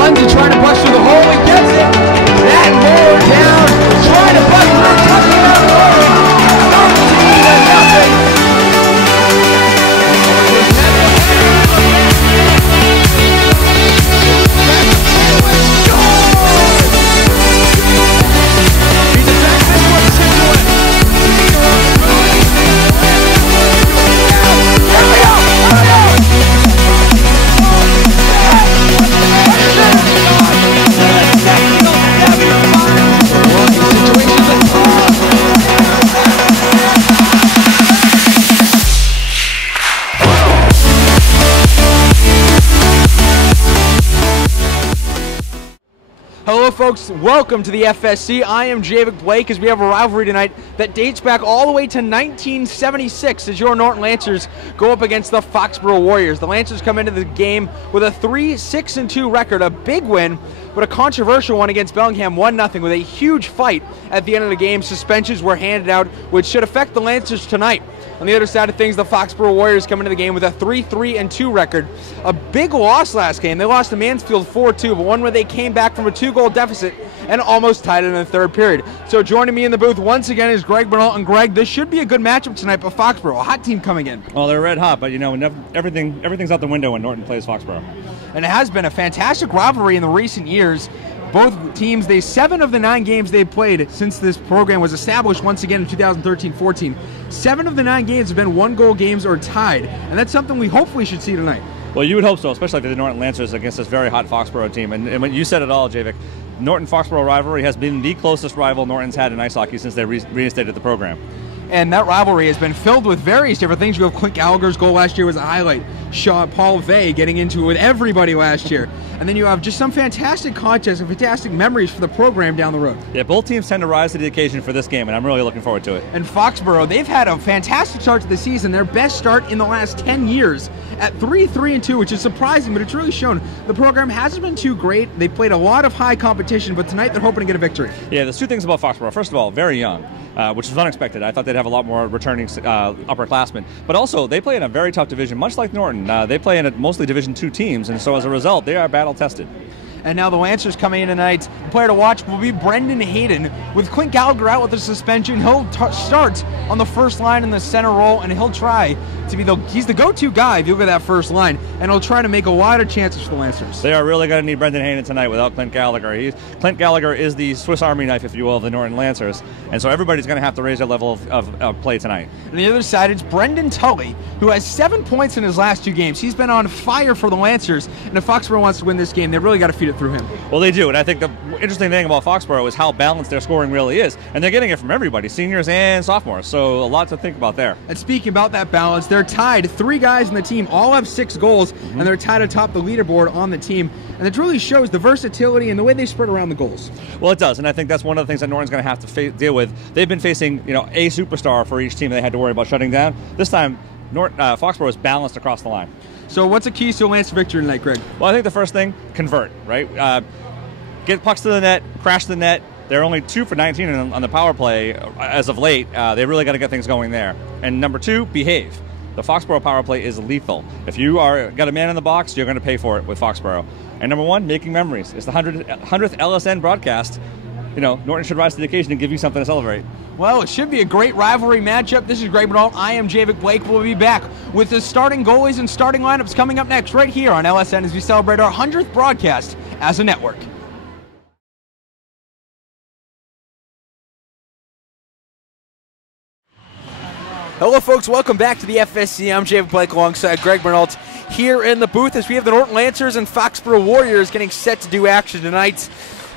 One to try to bust through the hole. He gets it. That mower down. Trying to bust through. Touchdown Norton. 13-0. Hello folks, welcome to the FSC. I am Javik Blake as we have a rivalry tonight that dates back all the way to 1976 as your Norton Lancers go up against the Foxboro Warriors. The Lancers come into the game with a 3-6-2 record, a big win, but a controversial one against Bellingham, 1-0 with a huge fight at the end of the game. Suspensions were handed out, which should affect the Lancers tonight. On the other side of things, the Foxboro Warriors come into the game with a 3-3-2 record. A big loss last game. They lost to Mansfield 4-2, but one where they came back from a 2-goal deficit and almost tied it in the third period. So joining me in the booth once again is Greg Bernal. And Greg, this should be a good matchup tonight, but Foxboro, a hot team coming in. Well, they're red hot, but you know, everything's out the window when Norton plays Foxboro. And it has been a fantastic rivalry in the recent years. Both teams, 7 of the 9 games they've played since this program was established once again in 2013-14. 7 of the 9 games have been 1-goal games or tied, and that's something we hopefully should see tonight. Well, you would hope so, especially if the Norton Lancers against this very hot Foxboro team. And when you said it all, Javik, Norton-Foxboro rivalry has been the closest rival Norton's had in ice hockey since they reinstated the program. And that rivalry has been filled with various different things. You have Clint Gallagher's goal last year was a highlight. Paul Vey getting into it with everybody last year. And then you have just some fantastic contests and fantastic memories for the program down the road. Yeah, both teams tend to rise to the occasion for this game, and I'm really looking forward to it. And Foxboro, they've had a fantastic start to the season, their best start in the last 10 years at 3-3-2, which is surprising, but it's really shown the program hasn't been too great. They played a lot of high competition, but tonight they're hoping to get a victory. Yeah, there's two things about Foxboro. First of all, very young, which was unexpected. I thought they'd have a lot more returning upperclassmen. But also, they play in a very tough division, much like Norton. They play in mostly Division II teams, and so as a result, they are battle-tested. And now the Lancers coming in tonight. The player to watch will be Brendan Hayden. With Clint Gallagher out with the suspension, he'll start on the first line in the center role, and he'll try to be he's the go-to guy if you look at that first line, and he'll try to make a lot of chances for the Lancers. They are really going to need Brendan Hayden tonight without Clint Gallagher. Clint Gallagher is the Swiss Army knife, if you will, of the Norton Lancers, and so everybody's going to have to raise their level of play tonight. On the other side, it's Brendan Tully, who has 7 points in his last 2 games. He's been on fire for the Lancers, and if Foxboro wants to win this game, they've really got to feed it through him. Well, they do, and I think the interesting thing about Foxboro is how balanced their scoring really is, and they're getting it from everybody, seniors and sophomores, so a lot to think about there. And speaking about that balance, they're tied. 3 guys in the team all have 6 goals, and they're tied atop the leaderboard on the team, and it really shows the versatility and the way they spread around the goals. Well, it does, and I think that's one of the things that Norton's going to have to deal with. They've been facing, a superstar for each team they had to worry about shutting down. This time, Foxboro is balanced across the line. So what's the keys to a Lance victory tonight, Greg? Well, I think the first thing, convert, right? Get pucks to the net, crash the net. They're only 2 for 19 on the power play as of late. They really got to get things going there. And number 2, behave. The Foxboro power play is lethal. If you got a man in the box, you're going to pay for it with Foxboro. And number 1, making memories. It's the 100th LSN broadcast. Norton should rise to the occasion and give you something to celebrate. Well, it should be a great rivalry matchup. This is Greg Bernal. I am Javik Blake. We'll be back with the starting goalies and starting lineups coming up next right here on LSN as we celebrate our 100th broadcast as a network. Hello, folks. Welcome back to the FSC. I'm Javik Blake alongside Greg Bernal here in the booth as we have the Norton Lancers and Foxboro Warriors getting set to do action tonight.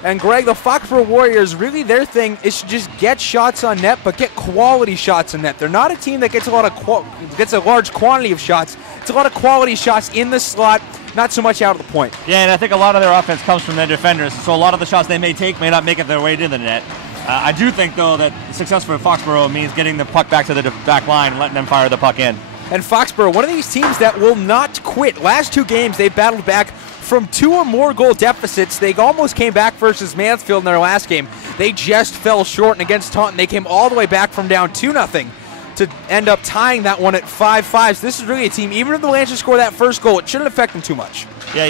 And Greg, the Foxboro Warriors, really their thing is to just get shots on net, but get quality shots on net. They're not a team that gets a large quantity of shots. It's a lot of quality shots in the slot, not so much out of the point. Yeah, and I think a lot of their offense comes from their defenders, so a lot of the shots they may take may not make it their way to the net. I do think, though, that success for Foxboro means getting the puck back to the back line and letting them fire the puck in. And Foxboro, one of these teams that will not quit. Last 2 games, they've battled back from 2 or more goal deficits. They almost came back versus Mansfield in their last game. They just fell short, and against Taunton, they came all the way back from down 2-0 to end up tying that one at 5-5. So this is really a team, even if the Lancers score that first goal, it shouldn't affect them too much. Yeah,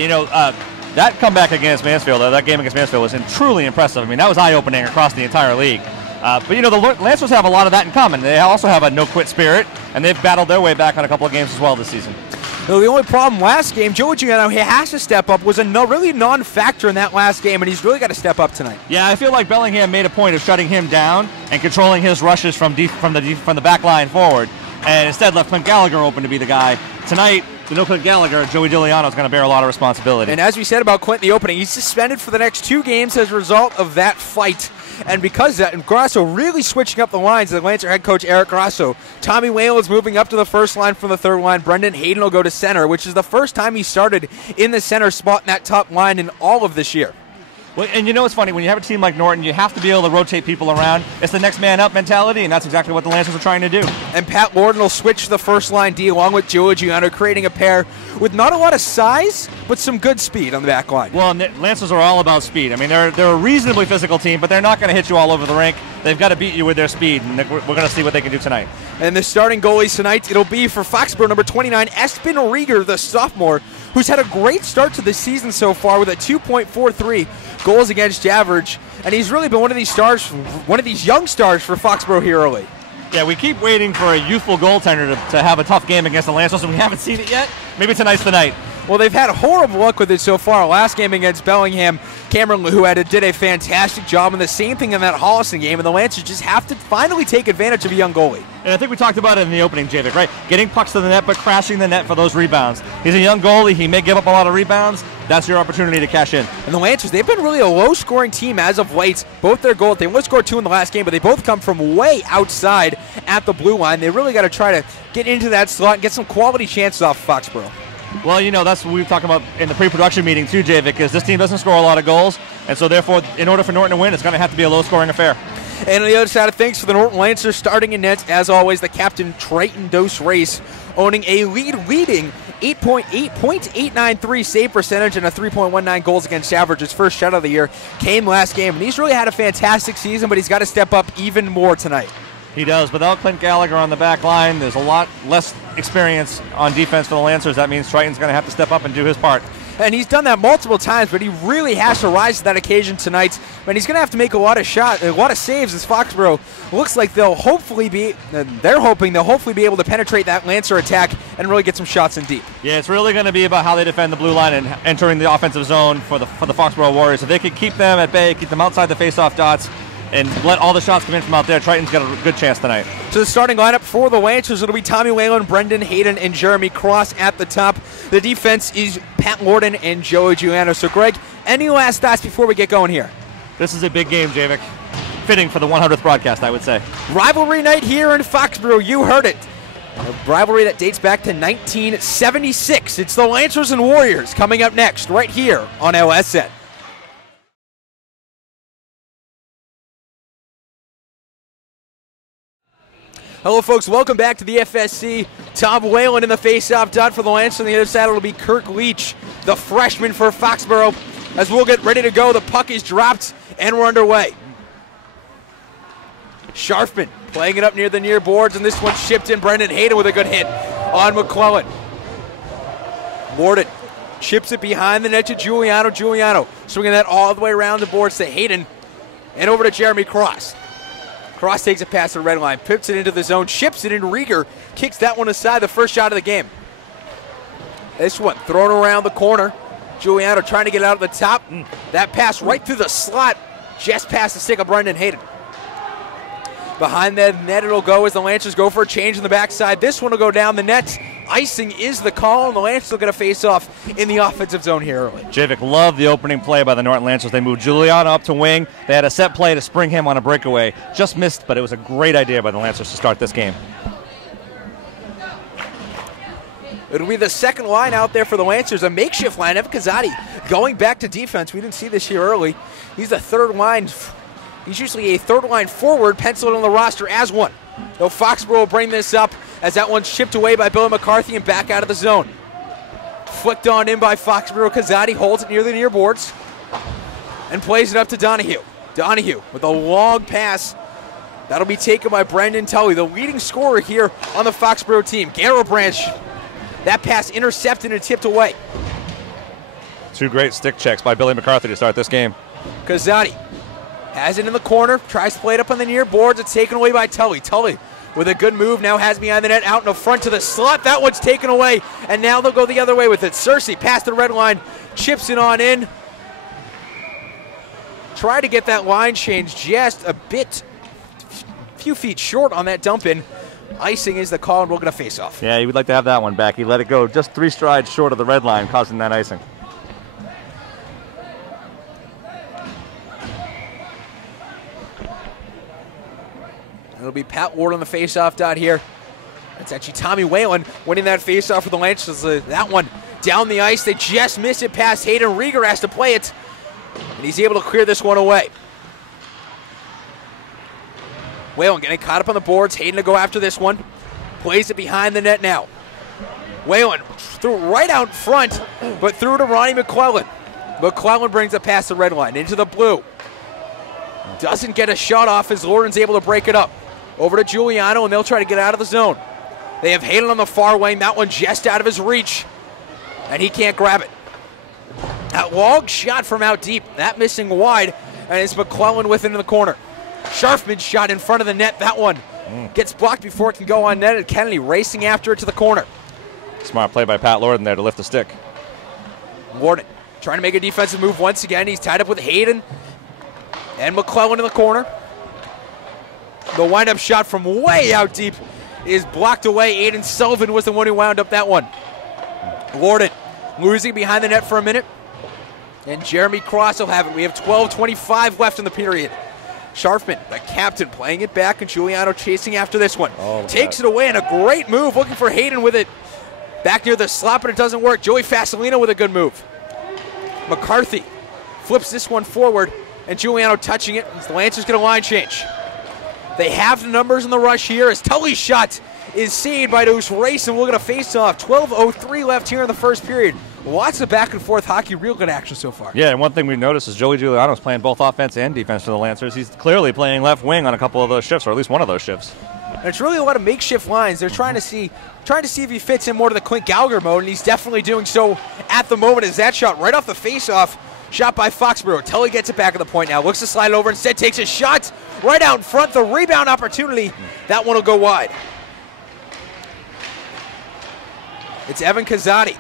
that comeback against Mansfield, that game against Mansfield was truly impressive. I mean, that was eye-opening across the entire league. But, the Lancers have a lot of that in common. They also have a no-quit spirit, and they've battled their way back on a couple of games as well this season. The only problem last game, Joe Giuliano, he has to step up, was a really non-factor in that last game, and he's really got to step up tonight. Yeah, I feel like Bellingham made a point of shutting him down and controlling his rushes from the back line forward, and instead left Clint Gallagher open to be the guy. Tonight, the no Clint Gallagher, Joey Giuliano is going to bear a lot of responsibility. And as we said about Clint in the opening, he's suspended for the next 2 games as a result of that fight. And because of that, and Grasso really switching up the lines, the Lancer head coach Eric Grasso. Tommy Whalen is moving up to the first line from the third line. Brendan Hayden will go to center, which is the first time he started in the center spot in that top line in all of this year. Well, and it's funny, when you have a team like Norton, you have to be able to rotate people around. It's the next man up mentality, and that's exactly what the Lancers are trying to do. And Pat Lorden will switch to the first line D along with Joe Giuliano, creating a pair with not a lot of size, but some good speed on the back line. Well, and the Lancers are all about speed. I mean, they're a reasonably physical team, but they're not going to hit you all over the rink. They've got to beat you with their speed, and we're going to see what they can do tonight. And the starting goalies tonight, it'll be for Foxboro, number 29, Espen Rieger, the sophomore, who's had a great start to the season so far with a 2.43 goals against average, and he's really been one of these young stars for Foxboro here early. Yeah, we keep waiting for a youthful goaltender to have a tough game against the Lancers, and we haven't seen it yet. Maybe tonight's the night. Well, they've had horrible luck with it so far. Last game against Bellingham, Cameron who did a fantastic job, and the same thing in that Holliston game, and the Lancers just have to finally take advantage of a young goalie. And I think we talked about it in the opening, Javik, right? Getting pucks to the net, but crashing the net for those rebounds. He's a young goalie. He may give up a lot of rebounds. That's your opportunity to cash in. And the Lancers, they've been really a low-scoring team as of late. Both their goals, they only scored 2 in the last game, but they both come from way outside at the blue line. They really got to try to get into that slot and get some quality chances off Foxboro. Well, that's what we were talking about in the pre-production meeting too, Javik, because this team doesn't score a lot of goals, and so therefore, in order for Norton to win, it's going to have to be a low-scoring affair. And on the other side of things, for the Norton Lancers, starting in net, as always, the captain, Triton Dos Race, owning a leading 8.893 save percentage and a 3.19 goals against average. His first shutout of the year came last game, and he's really had a fantastic season, but he's got to step up even more tonight. He does. Without Clint Gallagher on the back line, there's a lot less experience on defense for the Lancers. That means Triton's going to have to step up and do his part. And he's done that multiple times, but he really has to rise to that occasion tonight. And he's going to have to make a lot of saves as Foxboro looks like they're hoping they'll hopefully be able to penetrate that Lancer attack and really get some shots in deep. Yeah, it's really going to be about how they defend the blue line and entering the offensive zone for the Foxboro Warriors. If they could keep them at bay, keep them outside the face-off dots, and let all the shots come in from out there, Triton's got a good chance tonight. So the starting lineup for the Lancers, it'll be Tommy Whalen, Brendan Hayden, and Jeremy Cross at the top. The defense is Pat Lorden and Joey Giuliano. So, Greg, any last thoughts before we get going here? This is a big game, Javik. Fitting for the 100th broadcast, I would say. Rivalry night here in Foxboro. You heard it. A rivalry that dates back to 1976. It's the Lancers and Warriors coming up next right here on LSN. Hello, folks. Welcome back to the FSC. Tom Whalen in the face-off dot for the Lancers. On the other side, it'll be Kirk Leach, the freshman for Foxboro. As we'll get ready to go, the puck is dropped, and we're underway. Sharfman playing it up near the near boards, and this one shipped in. Brendan Hayden with a good hit on McClellan. Norton chips it behind the net to Giuliano. Giuliano swinging that all the way around the boards to Hayden, and over to Jeremy Cross. Cross takes a pass to the red line, pips it into the zone, ships it in. Rieger kicks that one aside, the first shot of the game. This one thrown around the corner. Giuliano trying to get out of the top. That pass right through the slot, just past the stick of Brendan Hayden. Behind the net it'll go as the Lancers go for a change in the backside. This one will go down the net. Icing is the call, and the Lancers will get a face-off in the offensive zone here early. Javik loved the opening play by the Norton Lancers. They moved Giuliano up to wing. They had a set play to spring him on a breakaway. Just missed, but it was a great idea by the Lancers to start this game. It'll be the second line out there for the Lancers, a makeshift line. Evan Kazadi going back to defense. We didn't see this here early. He's a third line. He's usually a third-line forward, penciled on the roster as one. Though Foxboro will bring this up as that one's chipped away by Billy McCarthy and back out of the zone. Flicked on in by Foxboro. Kazadi holds it near the near boards and plays it up to Donahue. Donahue with a long pass. That'll be taken by Brandon Tully, the leading scorer here on the Foxboro team. Garrow Branch, that pass intercepted and tipped away. Two great stick checks by Billy McCarthy to start this game. Kazadi has it in the corner, tries to play it up on the near boards. It's taken away by Tully. Tully with a good move, now has behind the net, out in the front to the slot. That one's taken away, and now they'll go the other way with it. Cersei past the red line, chips it on in. Try to get that line change just a few feet short on that dump in. Icing is the call, and we're going to face off. Yeah, he would like to have that one back. He let it go just 3 strides short of the red line, causing that icing. It'll be Pat Ward on the face-off dot here. It's actually Tommy Whalen winning that face-off for the Lancers. That one down the ice. They just missed it past Hayden. Rieger has to play it, and he's able to clear this one away. Whalen getting caught up on the boards. Hayden to go after this one. Plays it behind the net now. Whalen threw right out front, but threw to Ronnie McClellan. McClellan brings it past the red line into the blue. Doesn't get a shot off as Lorden's able to break it up. Over to Giuliano, and they'll try to get out of the zone. They have Hayden on the far wing. That one just out of his reach, and he can't grab it. That long shot from out deep. That missing wide, and it's McClellan with it in the corner. Sharfman shot in front of the net. That one gets blocked before it can go on net, and Kennedy racing after it to the corner. Smart play by Pat Lorden there to lift the stick. Lorden trying to make a defensive move once again. He's tied up with Hayden and McClellan in the corner. The windup shot from way out deep is blocked away. Aiden Sullivan was the one who wound up that one. Lorden losing behind the net for a minute, and Jeremy Cross will have it. We have 12:25 left in the period. Sharfman, the captain, playing it back, and Giuliano chasing after this one. Takes it away, and a great move, looking for Hayden with it. Back near the slot, but it doesn't work. Joey Fasolino with a good move. McCarthy flips this one forward, and Giuliano touching it. The Lancers get a line change. They have the numbers in the rush here as Tully's shot is saved by Deuce Race, and we're going to face off. 12:03 left here in the first period. Lots of back and forth hockey, real good action so far. Yeah, and one thing we've noticed is Joey Giuliano's playing both offense and defense for the Lancers. He's clearly playing left wing on a couple of those shifts, or at least one of those shifts. And it's really a lot of makeshift lines. They're trying to see if he fits in more to the Clint Gallagher mode, and he's definitely doing so at the moment as that shot right off the face-off. Shot by Foxboro. Tully gets it back at the point now. Looks to slide over. Instead takes a shot right out in front. The rebound opportunity. That one will go wide. It's Evan Kazadi.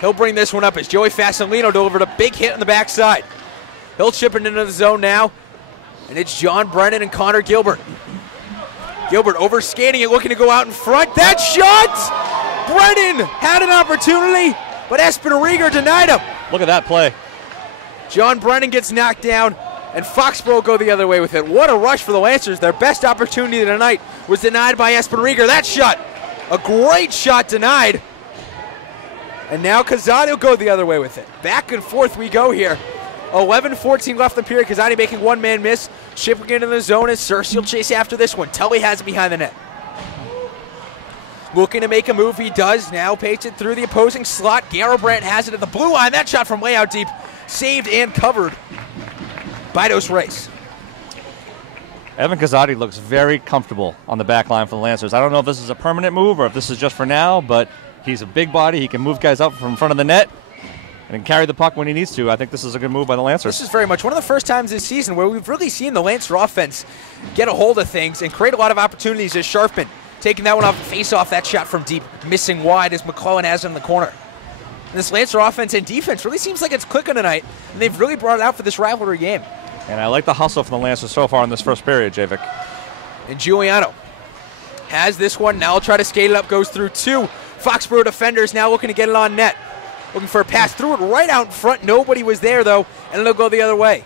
He'll bring this one up as Joey Fasolino delivered a big hit on the backside. He'll chip it into the zone now. And it's John Brennan and Connor Gilbert. Gilbert overskating it, looking to go out in front. That shot! Brennan had an opportunity, but Espen Rieger denied him. Look at that play. John Brennan gets knocked down, and Foxboro go the other way with it. What a rush for the Lancers. Their best opportunity tonight was denied by Espen Rieger. That shot, a great shot denied. And now Kazadi will go the other way with it. Back and forth we go here. 11:14 left in the period. Kazadi making one-man miss. Shipping into the zone as Cersei will chase after this one. Tully has it behind the net. Looking to make a move, he does. Now pates it through the opposing slot. Garrett has it at the blue line. That shot from way out deep. Saved and covered by Dos Reis. Evan Kazadi looks very comfortable on the back line for the Lancers. I don't know if this is a permanent move or if this is just for now, but he's a big body. He can move guys up from front of the net and carry the puck when he needs to. I think this is a good move by the Lancers. This is very much one of the first times this season where we've really seen the Lancer offense get a hold of things and create a lot of opportunities as Sharfman taking that one off the face-off. That shot from deep, missing wide as McClellan has it in the corner. This Lancer offense and defense really seems like it's clicking tonight, and they've really brought it out for this rivalry game. And I like the hustle from the Lancers so far in this first period, Javik. And Giuliano has this one. Now he'll try to skate it up, goes through two Foxboro defenders, now looking to get it on net. Looking for a pass through it right out in front. Nobody was there, though, and it'll go the other way.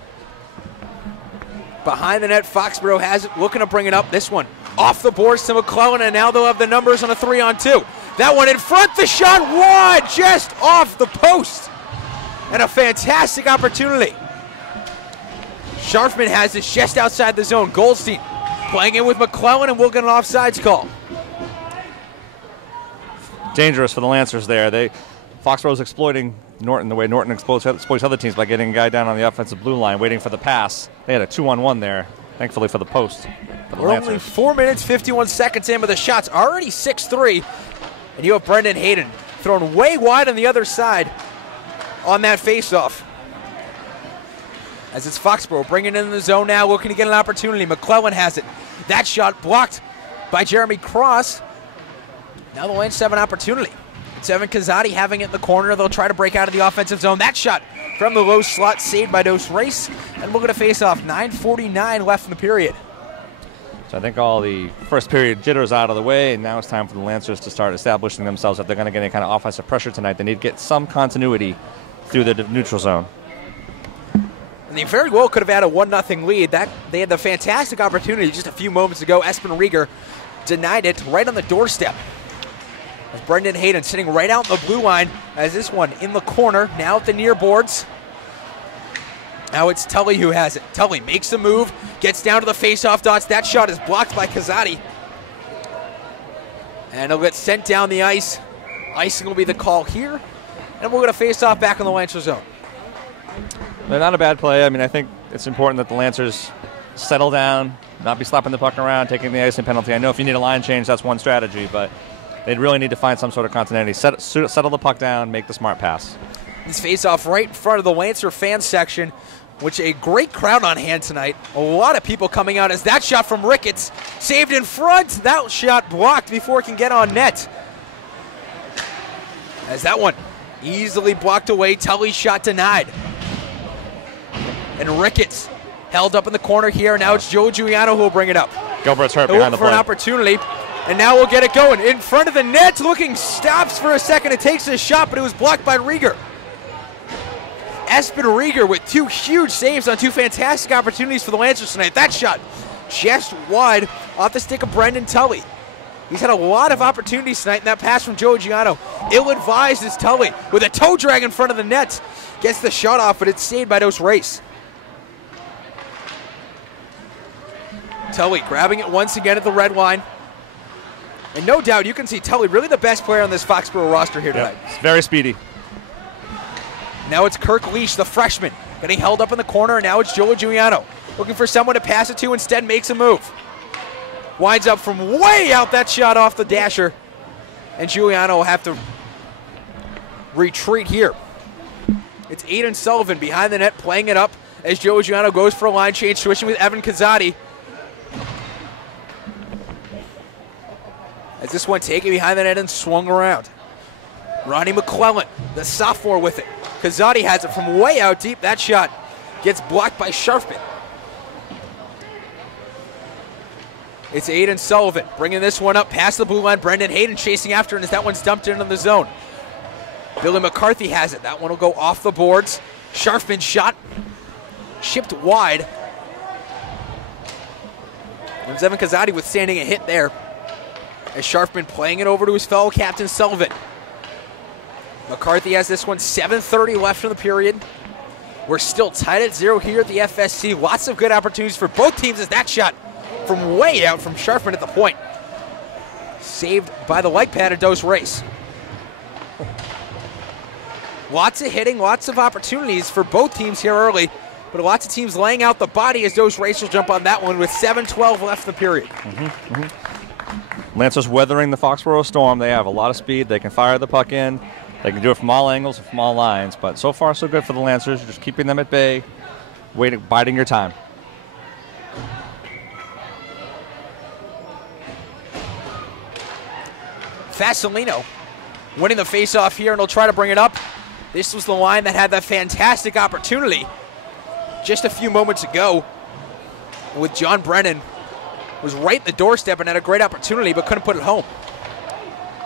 Behind the net, Foxboro has it, looking to bring it up. This one off the boards to McClellan, and now they'll have the numbers on a 3-on-2. That one in front, the shot wide, just off the post. And a fantastic opportunity. Sharfman has this just outside the zone. Goldstein playing in with McClellan, and we'll get an offsides call. Dangerous for the Lancers there. Foxboro's exploiting Norton the way Norton exploits other teams by getting a guy down on the offensive blue line, waiting for the pass. They had a 2-on-1 there, thankfully for the post. We're only 4 minutes, 51 seconds in, but the shot's already 6-3. And you have Brendan Hayden thrown way wide on the other side. on that faceoff. As it's Foxboro bringing it in the zone now, looking to get an opportunity. McClellan has it. That shot blocked by Jeremy Cross. Now the Lynch have an opportunity. It's Evan Kazadi having it in the corner. They'll try to break out of the offensive zone. That shot from the low slot saved by Dos Reis. And we're going to face off. 9:49 left in the period. So I think all the first period jitters out of the way, and now it's time for the Lancers to start establishing themselves. If they're going to get any kind of offensive pressure tonight, they need to get some continuity through the neutral zone. And they very well could have had a 1-0 lead. They had the fantastic opportunity just a few moments ago. Espen Rieger denied it right on the doorstep. As Brendan Hayden sitting right out in the blue line as this one in the corner, now at the near boards. Now it's Tully who has it. Tully makes the move, gets down to the face-off dots. That shot is blocked by Kazadi. And it'll get sent down the ice. Icing will be the call here. And we're going to face off back in the Lancer zone. They're not a bad play. I mean, I think it's important that the Lancers settle down, not be slapping the puck around, taking the icing penalty. I know if you need a line change, that's one strategy, but they'd really need to find some sort of continuity. Settle the puck down, make the smart pass. This face-off right in front of the Lancer fan section, which a great crowd on hand tonight. A lot of people coming out as that shot from Ricketts saved in front. That shot blocked before it can get on net. As that one easily blocked away, Tully's shot denied. And Ricketts held up in the corner here. Now it's Joe Giuliano who will bring it up. Gilbert's hurt behind the play. For an opportunity. And now we'll get it going. In front of the net, looking, stops for a second. It takes a shot, but it was blocked by Rieger. Espen Rieger with two huge saves on two fantastic opportunities for the Lancers tonight. That shot just wide off the stick of Brendan Tully. He's had a lot of opportunities tonight, and that pass from Joe Giuliano. Ill-advised is Tully with a toe drag in front of the net. Gets the shot off, but it's saved by Dos Reis. Tully grabbing it once again at the red line. And no doubt you can see Tully really the best player on this Foxboro roster here tonight. It's very speedy. Now it's Kirk Leash, the freshman, getting held up in the corner, and now it's Joe Giuliano. Looking for someone to pass it to, instead makes a move. Winds up from way out, that shot off the dasher. And Giuliano will have to retreat here. It's Aiden Sullivan behind the net playing it up as Joe Giuliano goes for a line change, switching with Evan Kazadi. As this one taken behind the net and swung around. Ronnie McClellan, the sophomore with it. Kazadi has it from way out deep. That shot gets blocked by Sharfman. It's Aiden Sullivan bringing this one up past the blue line. Brendan Hayden chasing after, and as that one's dumped into the zone. Billy McCarthy has it. That one will go off the boards. Sharfman shot, shipped wide. There's Evan Kazadi withstanding a hit there. As Sharfman playing it over to his fellow captain Sullivan. McCarthy has this one, 7:30 left in the period. We're still tied at 0 here at the FSC. Lots of good opportunities for both teams as that shot from way out from Sharfman at the point. Saved by the light pad of Dos Reis. Lots of hitting, lots of opportunities for both teams here early, but lots of teams laying out the body as Dos Reis will jump on that one with 7:12 left in the period. Lancers weathering the Foxboro storm. They have a lot of speed. They can fire the puck in. They can do it from all angles and from all lines. But so far, so good for the Lancers. You're just keeping them at bay, biding your time. Fasolino winning the faceoff here, and he'll try to bring it up. This was the line that had that fantastic opportunity just a few moments ago with John Brennan. Was right at the doorstep and had a great opportunity, but couldn't put it home.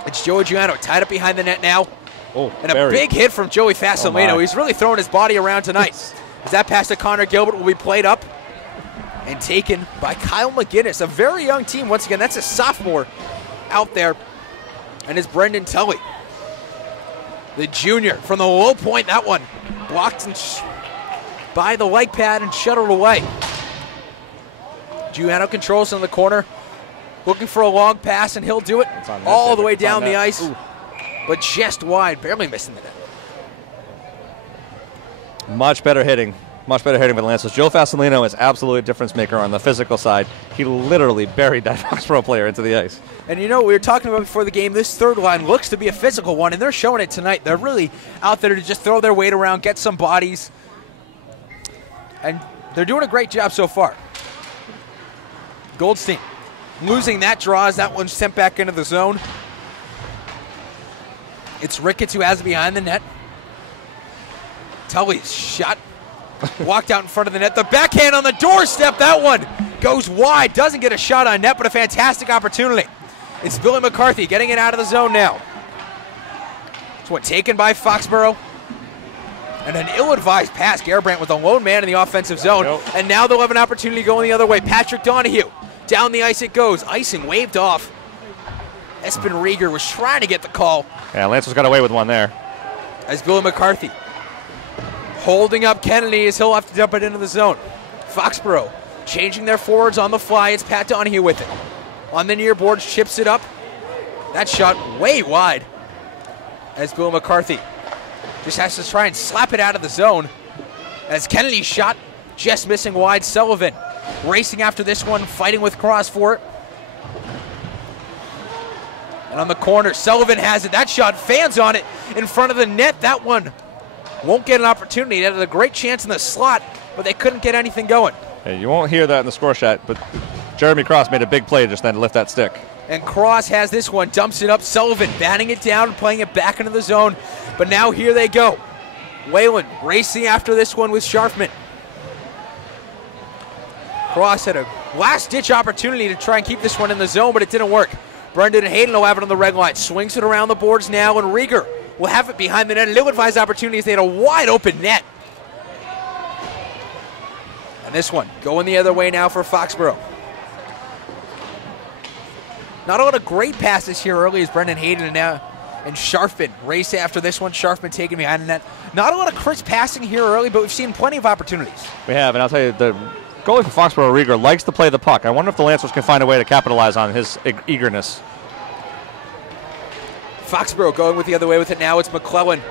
It's Joey Giuliano tied up behind the net now. Oh, and a big hit from Joey Fasolino. Oh, he's really throwing his body around tonight. As that pass to Connor Gilbert will be played up and taken by Kyle McGinnis. A very young team. Once again, that's a sophomore out there. And it's Brendan Tully, the junior, from the low point. That one blocked by the light pad and shuttled away. Giuliano controls in the corner, looking for a long pass, and he'll do it all the way down the ice. Ooh. But just wide, barely missing the net. Much better hitting Much better hitting for the Lancers. Joe Fasolino is absolutely a difference maker on the physical side. He literally buried that Foxboro player into the ice. And we were talking about before the game, this third line looks to be a physical one, and they're showing it tonight. They're really out there to just throw their weight around, get some bodies, and they're doing a great job so far. Goldstein losing that draw as that one's sent back into the zone. It's Ricketts who has it behind the net. Tully's shot walked out in front of the net. The backhand on the doorstep, that one goes wide. Doesn't get a shot on net, but a fantastic opportunity. It's Billy McCarthy getting it out of the zone now. It's one taken by Foxboro. And an ill-advised pass. Garbrandt with a lone man in the offensive zone. Nope. And now they'll have an opportunity going the other way. Patrick Donahue. Down the ice it goes. Icing waved off. Espen Rieger was trying to get the call. Yeah, Lancers got away with one there. As Billy McCarthy holding up Kennedy as he'll have to dump it into the zone. Foxboro changing their forwards on the fly. It's Pat Donahue with it. On the near boards, chips it up. That shot way wide. As Billy McCarthy just has to try and slap it out of the zone. As Kennedy's shot just missing wide. Sullivan racing after this one, fighting with Cross for it. And on the corner, Sullivan has it. That shot fans on it in front of the net. That one won't get an opportunity. They had a great chance in the slot, but they couldn't get anything going. Hey, you won't hear that in the score sheet, but Jeremy Cross made a big play just then to lift that stick. And Cross has this one, dumps it up. Sullivan batting it down, playing it back into the zone. But now here they go. Whalen racing after this one with Scharfman. Cross had a last-ditch opportunity to try and keep this one in the zone, but it didn't work. Brendan Hayden will have it on the red line. Swings it around the boards now, and Rieger will have it behind the net. An ill-advised opportunity as they had a wide-open net. And this one going the other way now for Foxboro. Not a lot of great passes here early as Brendan Hayden and Scharfman race after this one. Scharfman taken behind the net. Not a lot of crisp passing here early, but we've seen plenty of opportunities. We have, and I'll tell you, the goalie for Foxboro, Rieger, likes to play the puck. I wonder if the Lancers can find a way to capitalize on his eagerness. Foxboro going with the other way with it now. It's McClellan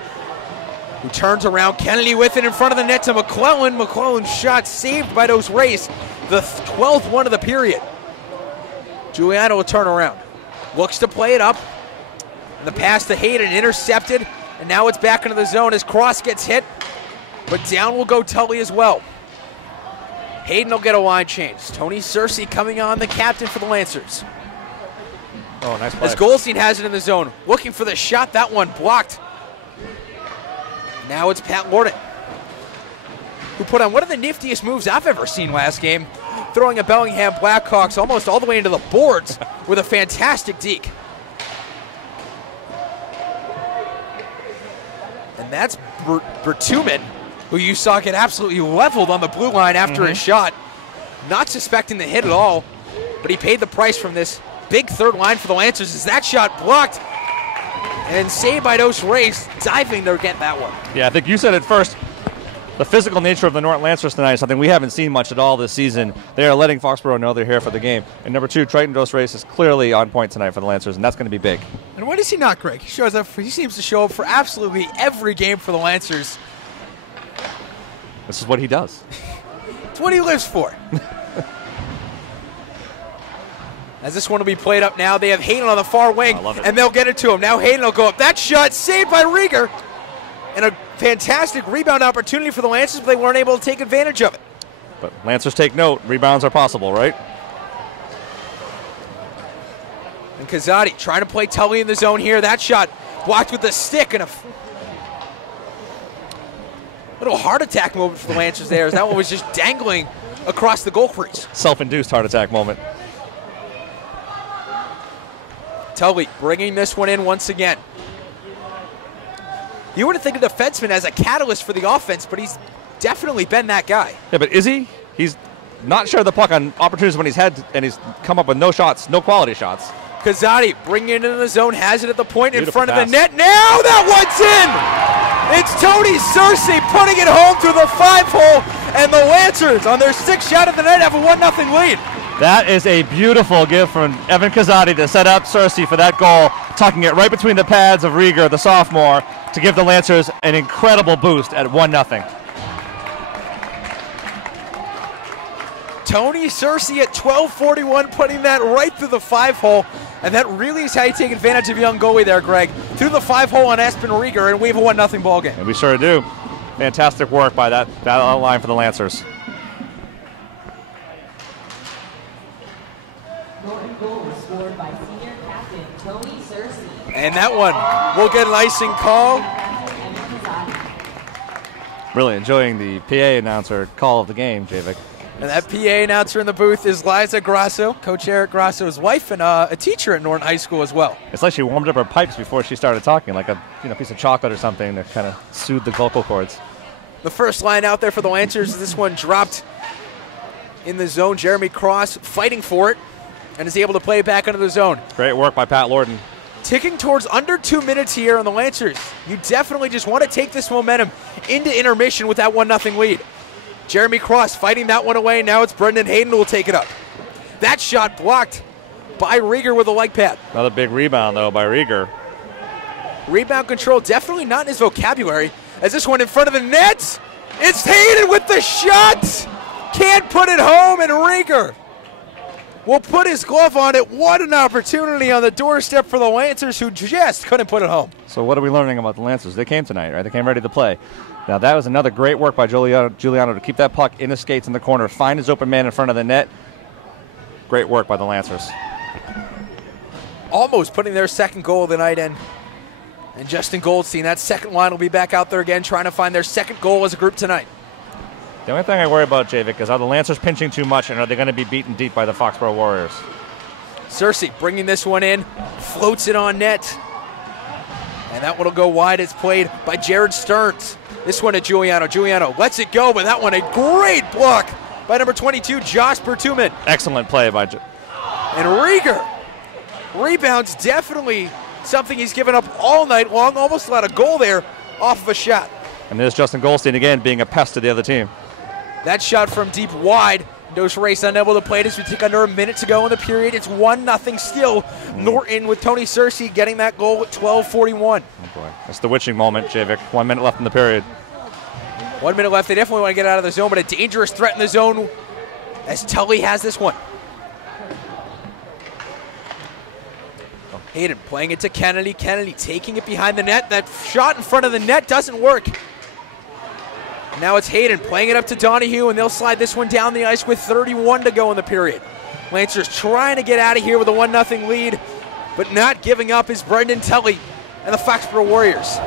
who turns around. Kennedy with it in front of the net to McClellan. McClellan's shot saved by those Rays. The 12th one of the period. Giuliano will turn around. Looks to play it up. The pass to Hayden intercepted. And now it's back into the zone as Cross gets hit. But down will go Tully as well. Hayden will get a line change. Tony Searcy coming on, the captain for the Lancers. Oh, nice play. As Goldstein has it in the zone. Looking for the shot. That one blocked. Now it's Pat Norton, who put on one of the niftiest moves I've ever seen last game, throwing a Bellingham Blackhawks almost all the way into the boards with a fantastic deke. And that's Bertuman, who you saw get absolutely leveled on the blue line after his shot. Not suspecting the hit at all, but he paid the price from this big third line for the Lancers as that shot blocked and saved by those Rays, diving to get that one. Yeah, I think you said it first. The physical nature of the Norton Lancers tonight is something we haven't seen much at all this season. They are letting Foxboro know they're here for the game. And number 2, Triton Dos Race is clearly on point tonight for the Lancers, and that's going to be big. And when is he not, Greg? He seems to show up for absolutely every game for the Lancers. This is what he does. It's what he lives for. As this one will be played up now, they have Hayden on the far wing, and they'll get it to him. Now Hayden will go up. That shot saved by Rieger. And a fantastic rebound opportunity for the Lancers, but they weren't able to take advantage of it. But Lancers take note. Rebounds are possible, right? And Kazadi trying to play Tully in the zone here. That shot blocked with the stick, and a little heart attack moment for the Lancers there, as that one was just dangling across the goal crease. Self-induced heart attack moment. Tully bringing this one in once again. You wouldn't think a defenseman as a catalyst for the offense, but he's definitely been that guy. Yeah, but is he? He's not shared the puck on opportunities when he's had, and he's come up with no shots, no quality shots. Kazadi bringing it into the zone, has it at the point in front pass. of the net. Now that one's in! It's Tony Searcy putting it home through the 5-hole, and the Lancers on their 6th shot of the night have a 1-0 lead. That is a beautiful gift from Evan Kazadi to set up Searcy for that goal, tucking it right between the pads of Rieger, the sophomore, to give the Lancers an incredible boost at 1-0. Tony Cersei at 12:41, putting that right through the 5-hole. And that really is how you take advantage of a young goalie there, Greg. Through the 5-hole on Espen Rieger, and we have a 1-0 ball game. And we sure do. Fantastic work by that line for the Lancers. Norton goal was scored by senior captain Tony Cersei. And that one will get an icing call. Really enjoying the PA announcer call of the game, Javik. And that PA announcer in the booth is Liza Grasso, Coach Eric Grasso's wife, and a teacher at Norton High School as well. It's like she warmed up her pipes before she started talking, like a piece of chocolate or something to kind of soothe the vocal cords. The first line out there for the Lancers, this one dropped in the zone. Jeremy Cross fighting for it and is able to play it back into the zone. Great work by Pat Lorden. Ticking towards under 2 minutes here on the Lancers. You definitely just want to take this momentum into intermission with that 1-0 lead. Jeremy Cross fighting that one away. Now it's Brendan Hayden who will take it up. That shot blocked by Rieger with a leg pad. Another big rebound, though, by Rieger. Rebound control definitely not in his vocabulary. As this one in front of the net, it's Hayden with the shot. Can't put it home, and Rieger will put his glove on it. What an opportunity on the doorstep for the Lancers, who just couldn't put it home. So what are we learning about the Lancers? They came tonight, right? They came ready to play. Now that was another great work by Giuliano to keep that puck in the skates in the corner, find his open man in front of the net. Great work by the Lancers. Almost putting their second goal of the night in. And Justin Goldstein, that second line, will be back out there again trying to find their second goal as a group tonight. The only thing I worry about, Javik, is are the Lancers pinching too much, and are they going to be beaten deep by the Foxboro Warriors? Cersei bringing this one in, floats it on net. And that one will go wide. It's played by Jared Stearns. This one to Giuliano. Giuliano lets it go, but that one a great block by number 22, Josh Bertuman. Excellent play by And Rieger rebounds, definitely something he's given up all night long. Almost allowed a goal there off of a shot. And there's Justin Goldstein again being a pest to the other team. That shot from deep wide. Dos Reis unable to play it as we take under a minute to go in the period. It's 1-0 still. Norton with Tony Cersei getting that goal at 12:41. Oh boy, that's the witching moment, Javik. 1 minute left in the period. 1 minute left. They definitely want to get out of the zone, but a dangerous threat in the zone as Tully has this one. Hayden playing it to Kennedy. Kennedy taking it behind the net. That shot in front of the net doesn't work. Now it's Hayden playing it up to Donahue, and they'll slide this one down the ice with 31 to go in the period. Lancers trying to get out of here with a 1-0 lead, but not giving up is Brendan Tully and the Foxboro Warriors.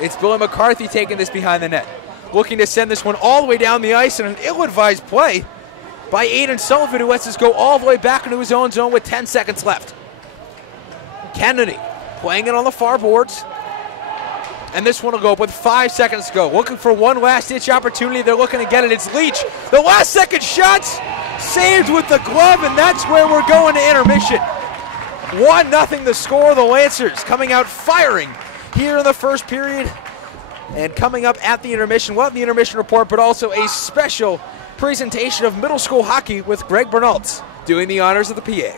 It's Billy McCarthy taking this behind the net, looking to send this one all the way down the ice, and an ill-advised play by Aiden Sullivan, who lets us go all the way back into his own zone with 10 seconds left. Kennedy playing it on the far boards. And this one will go up with 5 seconds to go. Looking for one last-ditch opportunity. They're looking to get it. It's Leach. The last-second shot saved with the glove, and that's where we're going to intermission. 1-0 the score. The Lancers coming out firing here in the first period. And coming up at the intermission, we'll have the intermission report, but also a special presentation of middle school hockey with Greg Bernaltz doing the honors of the PA.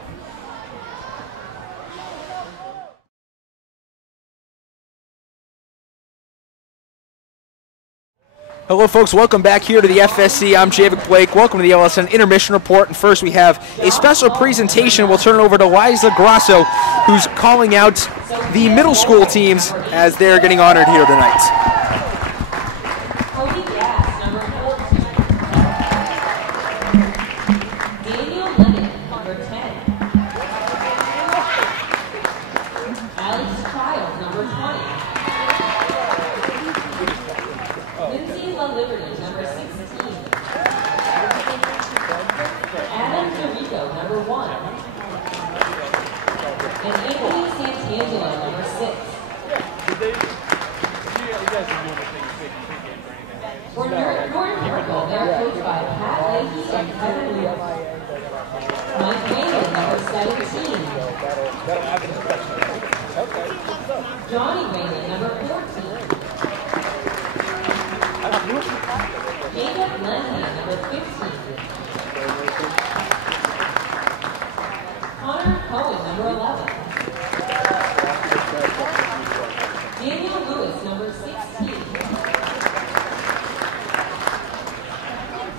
Hello, folks. Welcome back here to the FSC. I'm Javik Blake. Welcome to the LSN Intermission Report. And first, we have a special presentation. We'll turn it over to Liza Grasso, who's calling out the middle school teams as they're getting honored here tonight.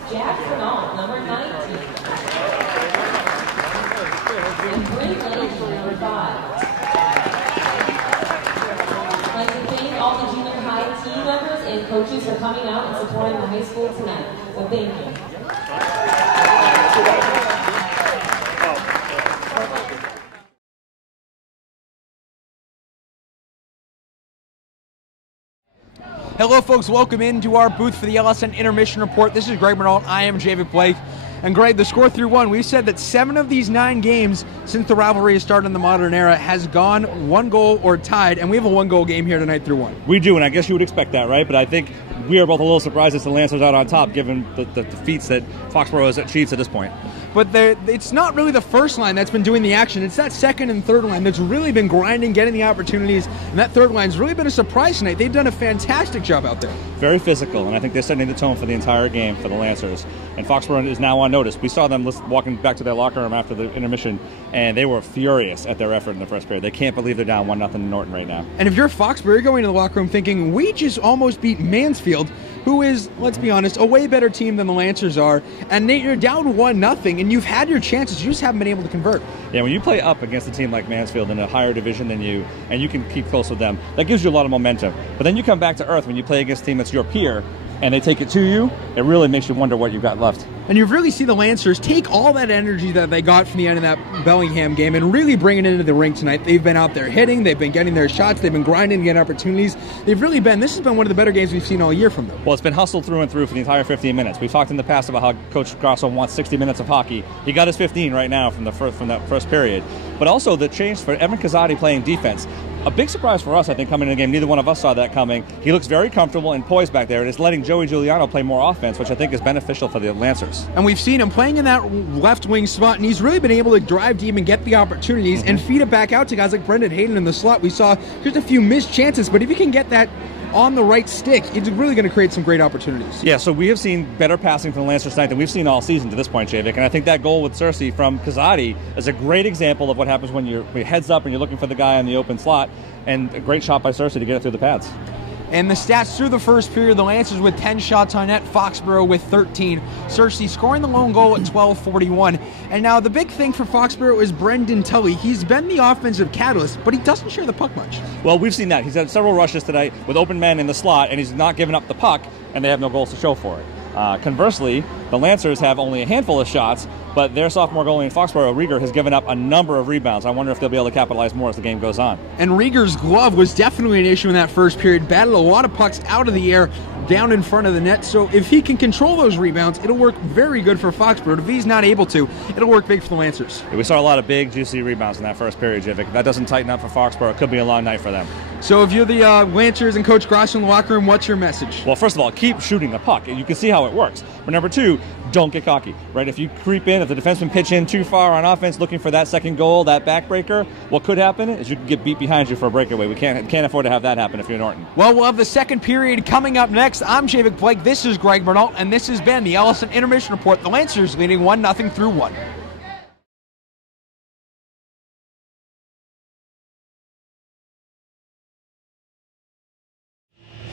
Jackson All, number 19. And Brindley, number 5. I'd like to thank all the junior high team members and coaches for coming out and supporting the high school tonight. So thank you. Hello, folks. Welcome into our booth for the LSN Intermission Report. This is Greg Bernal. I am Javid Blake. And Greg, the score through one, we've said that 7 of these 9 games since the rivalry has started in the modern era has gone 1 goal or tied, and we have a 1-goal game here tonight through 1. We do, and I guess you would expect that, right? But I think we are both a little surprised that the Lancers out on top, given the feats that Foxboro has achieved to this point. But it's not really the first line that's been doing the action. It's that second and third line that's really been grinding, getting the opportunities, and that third line's really been a surprise tonight. They've done a fantastic job out there. Very physical, and I think they're setting the tone for the entire game for the Lancers. And Foxboro is now on notice. We saw them walking back to their locker room after the intermission, and they were furious at their effort in the first period. They can't believe they're down 1-0 to Norton right now. And if you're Foxboro, you're going to the locker room thinking, we just almost beat Mansfield, who is, let's be honest, a way better team than the Lancers are, and you're down 1-0, and you've had your chances, you just haven't been able to convert. Yeah, when you play up against a team like Mansfield in a higher division than you, and you can keep close with them, that gives you a lot of momentum. But then you come back to earth when you play against a team that's your peer, and they take it to you, it really makes you wonder what you've got left. And you really see the Lancers take all that energy that they got from the end of that Bellingham game and really bring it into the rink tonight. They've been out there hitting, they've been getting their shots, they've been grinding to get opportunities. This has been one of the better games we've seen all year from them. Well, it's been hustled through and through for the entire 15 minutes. We've talked in the past about how Coach Grosso wants 60 minutes of hockey. He got his 15 right now from that first period. But also the change for Evan Kazadi playing defense. A big surprise for us, I think, coming in the game. Neither one of us saw that coming. He looks very comfortable and poised back there, and it's letting Joey Giuliano play more offense, which I think is beneficial for the Lancers. And we've seen him playing in that left wing spot, and he's really been able to drive deep and get the opportunities and feed it back out to guys like Brendan Hayden in the slot. We saw just a few missed chances, but if you can get that on the right stick, it's really going to create some great opportunities. Yeah, so we have seen better passing from the Lancers tonight than we've seen all season to this point, Javik, and I think that goal with Cersei from Kazadi is a great example of what happens when you're heads up and you're looking for the guy in the open slot, and a great shot by Cersei to get it through the pads. And the stats through the first period, the Lancers with 10 shots on net, Foxboro with 13. Cersei scoring the lone goal at 12:41. And now the big thing for Foxboro is Brendan Tully. He's been the offensive catalyst, but he doesn't share the puck much. Well, we've seen that. He's had several rushes today with open men in the slot, and he's not giving up the puck, and they have no goals to show for it. Conversely, the Lancers have only a handful of shots, but their sophomore goalie in Foxboro, Rieger, has given up a number of rebounds. I wonder if they'll be able to capitalize more as the game goes on. And Rieger's glove was definitely an issue in that first period. Batted a lot of pucks out of the air, down in front of the net. So if he can control those rebounds, it'll work very good for Foxboro. If he's not able to, it'll work big for the Lancers. Yeah, we saw a lot of big, juicy rebounds in that first period, Javik. If that doesn't tighten up for Foxboro, it could be a long night for them. So if you're the Lancers and Coach Grosso in the locker room, what's your message? Well, first of all, keep shooting the puck. You can see how it works. But number 2, don't get cocky, right? If you creep in, if the defenseman pitch in too far on offense looking for that second goal, that backbreaker, what could happen is you can get beat behind you for a breakaway. We can't afford to have that happen if you're Norton. Well, we'll have the second period coming up next. I'm Javik Blake, this is Greg Bernal, and this has been the LSN Intermission Report. The Lancers leading 1-0 through 1.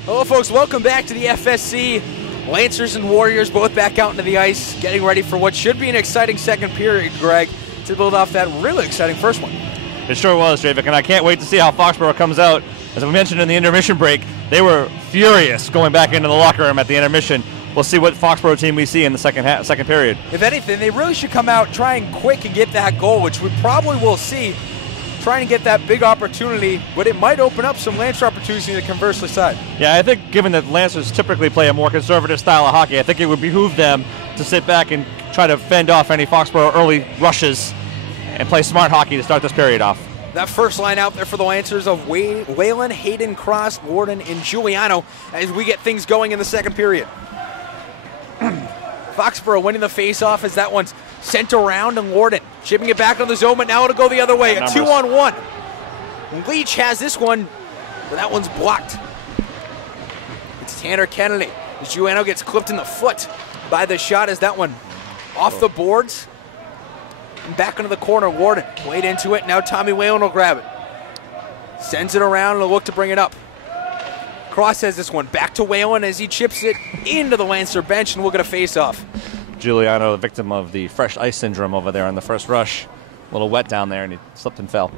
Hello, folks. Welcome back to the FSC. Lancers and Warriors both back out into the ice, getting ready for what should be an exciting second period, Greg, to build off that really exciting first one. It sure was, Javik, and I can't wait to see how Foxboro comes out. As we mentioned in the intermission break, they were furious going back into the locker room at the intermission. We'll see what Foxboro team we see in the second period. If anything, they really should come out trying quick and get that goal, which we probably will see. Trying to get that big opportunity, but it might open up some Lancer opportunities on the conversely side. Yeah, I think given that Lancers typically play a more conservative style of hockey, I think it would behoove them to sit back and try to fend off any Foxboro early rushes and play smart hockey to start this period off. That first line out there for the Lancers of Whalen, Hayden, Cross, Norton, and Giuliano as we get things going in the second period. Foxboro winning the face-off as that one's sent around, and Norton chipping it back on the zone, but now it'll go the other way. A 2-on-1. Leach has this one, but that one's blocked. It's Tanner Kennedy. Giuliano gets clipped in the foot by the shot as that one off the boards. And back into the corner, Norton played into it. Now Tommy Whalen will grab it. Sends it around and will look to bring it up. Cross has this one back to Whalen as he chips it into the Lancer bench, and we'll get a face-off. Giuliano, the victim of the fresh ice syndrome over there on the first rush. A little wet down there, and he slipped and fell.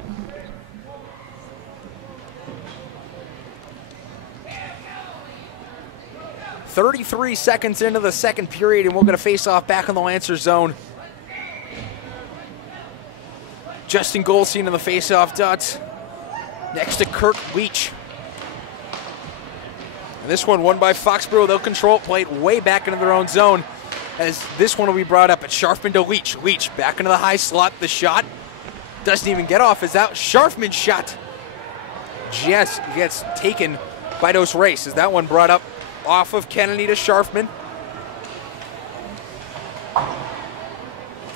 .33 seconds into the second period, and we'll get a face-off back in the Lancer zone. Justin Goldstein in the face-off dot. Next to Kirk Leach. And this one won by Foxboro. They'll control it, played way back into their own zone. As this one will be brought up at Scharfman to Leach. Leach back into the high slot. The shot doesn't even get off. Is out. Scharfman's shot just gets taken by Dos Reis. Is that one brought up off of Kennedy to Scharfman.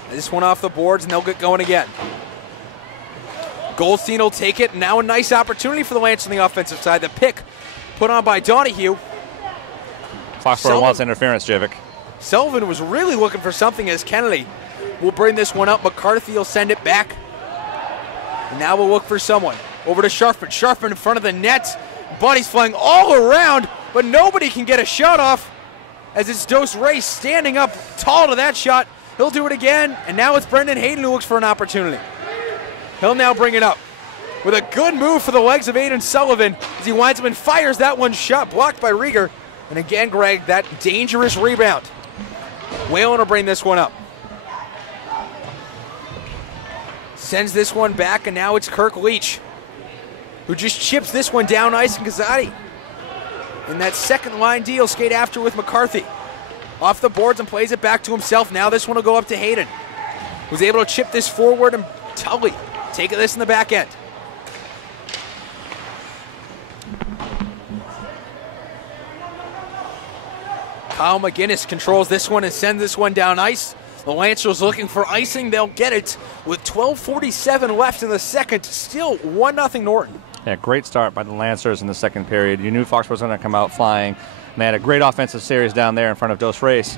This one off the boards, and they'll get going again. Goldstein will take it. Now a nice opportunity for the Lance on the offensive side. The pick put on by Donahue. Foxboro wants interference, Javik. Sullivan was really looking for something as Kennedy will bring this one up. McCarthy will send it back. And now we'll look for someone. Over to Scharfman. Scharfman in front of the net. Bodies flying all around, but nobody can get a shot off as it's Dos Reis standing up tall to that shot. He'll do it again, and now it's Brendan Hayden who looks for an opportunity. He'll now bring it up with a good move for the legs of Aiden Sullivan as he winds up and fires that one shot, blocked by Rieger. And again, Greg, that dangerous rebound. Whalen will bring this one up. Sends this one back, and now it's Kirk Leach, who just chips this one down ice, and Kazadi in that second line deal skate after with McCarthy. Off the boards and plays it back to himself. Now this one will go up to Hayden, who's able to chip this forward, and Tully taking this in the back end. Kyle McGinnis controls this one and sends this one down ice. The Lancers looking for icing. They'll get it with 12:47 left in the second. Still 1-0 Norton. Yeah, great start by the Lancers in the second period. You knew Fox was going to come out flying. And they had a great offensive series down there in front of Dos Reis.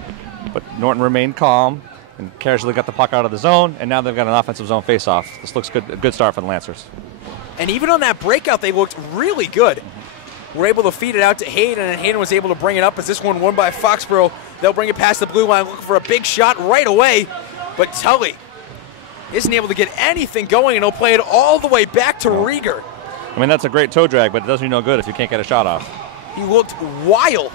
But Norton remained calm and casually got the puck out of the zone, and now they've got an offensive zone faceoff. This looks good, a good start for the Lancers. And even on that breakout, they looked really good. We're able to feed it out to Hayden, and Hayden was able to bring it up as this one won by Foxboro. They'll bring it past the blue line, looking for a big shot right away. But Tully isn't able to get anything going, and he'll play it all the way back to Rieger. I mean, that's a great toe drag, but it does you no good if you can't get a shot off. He looked wild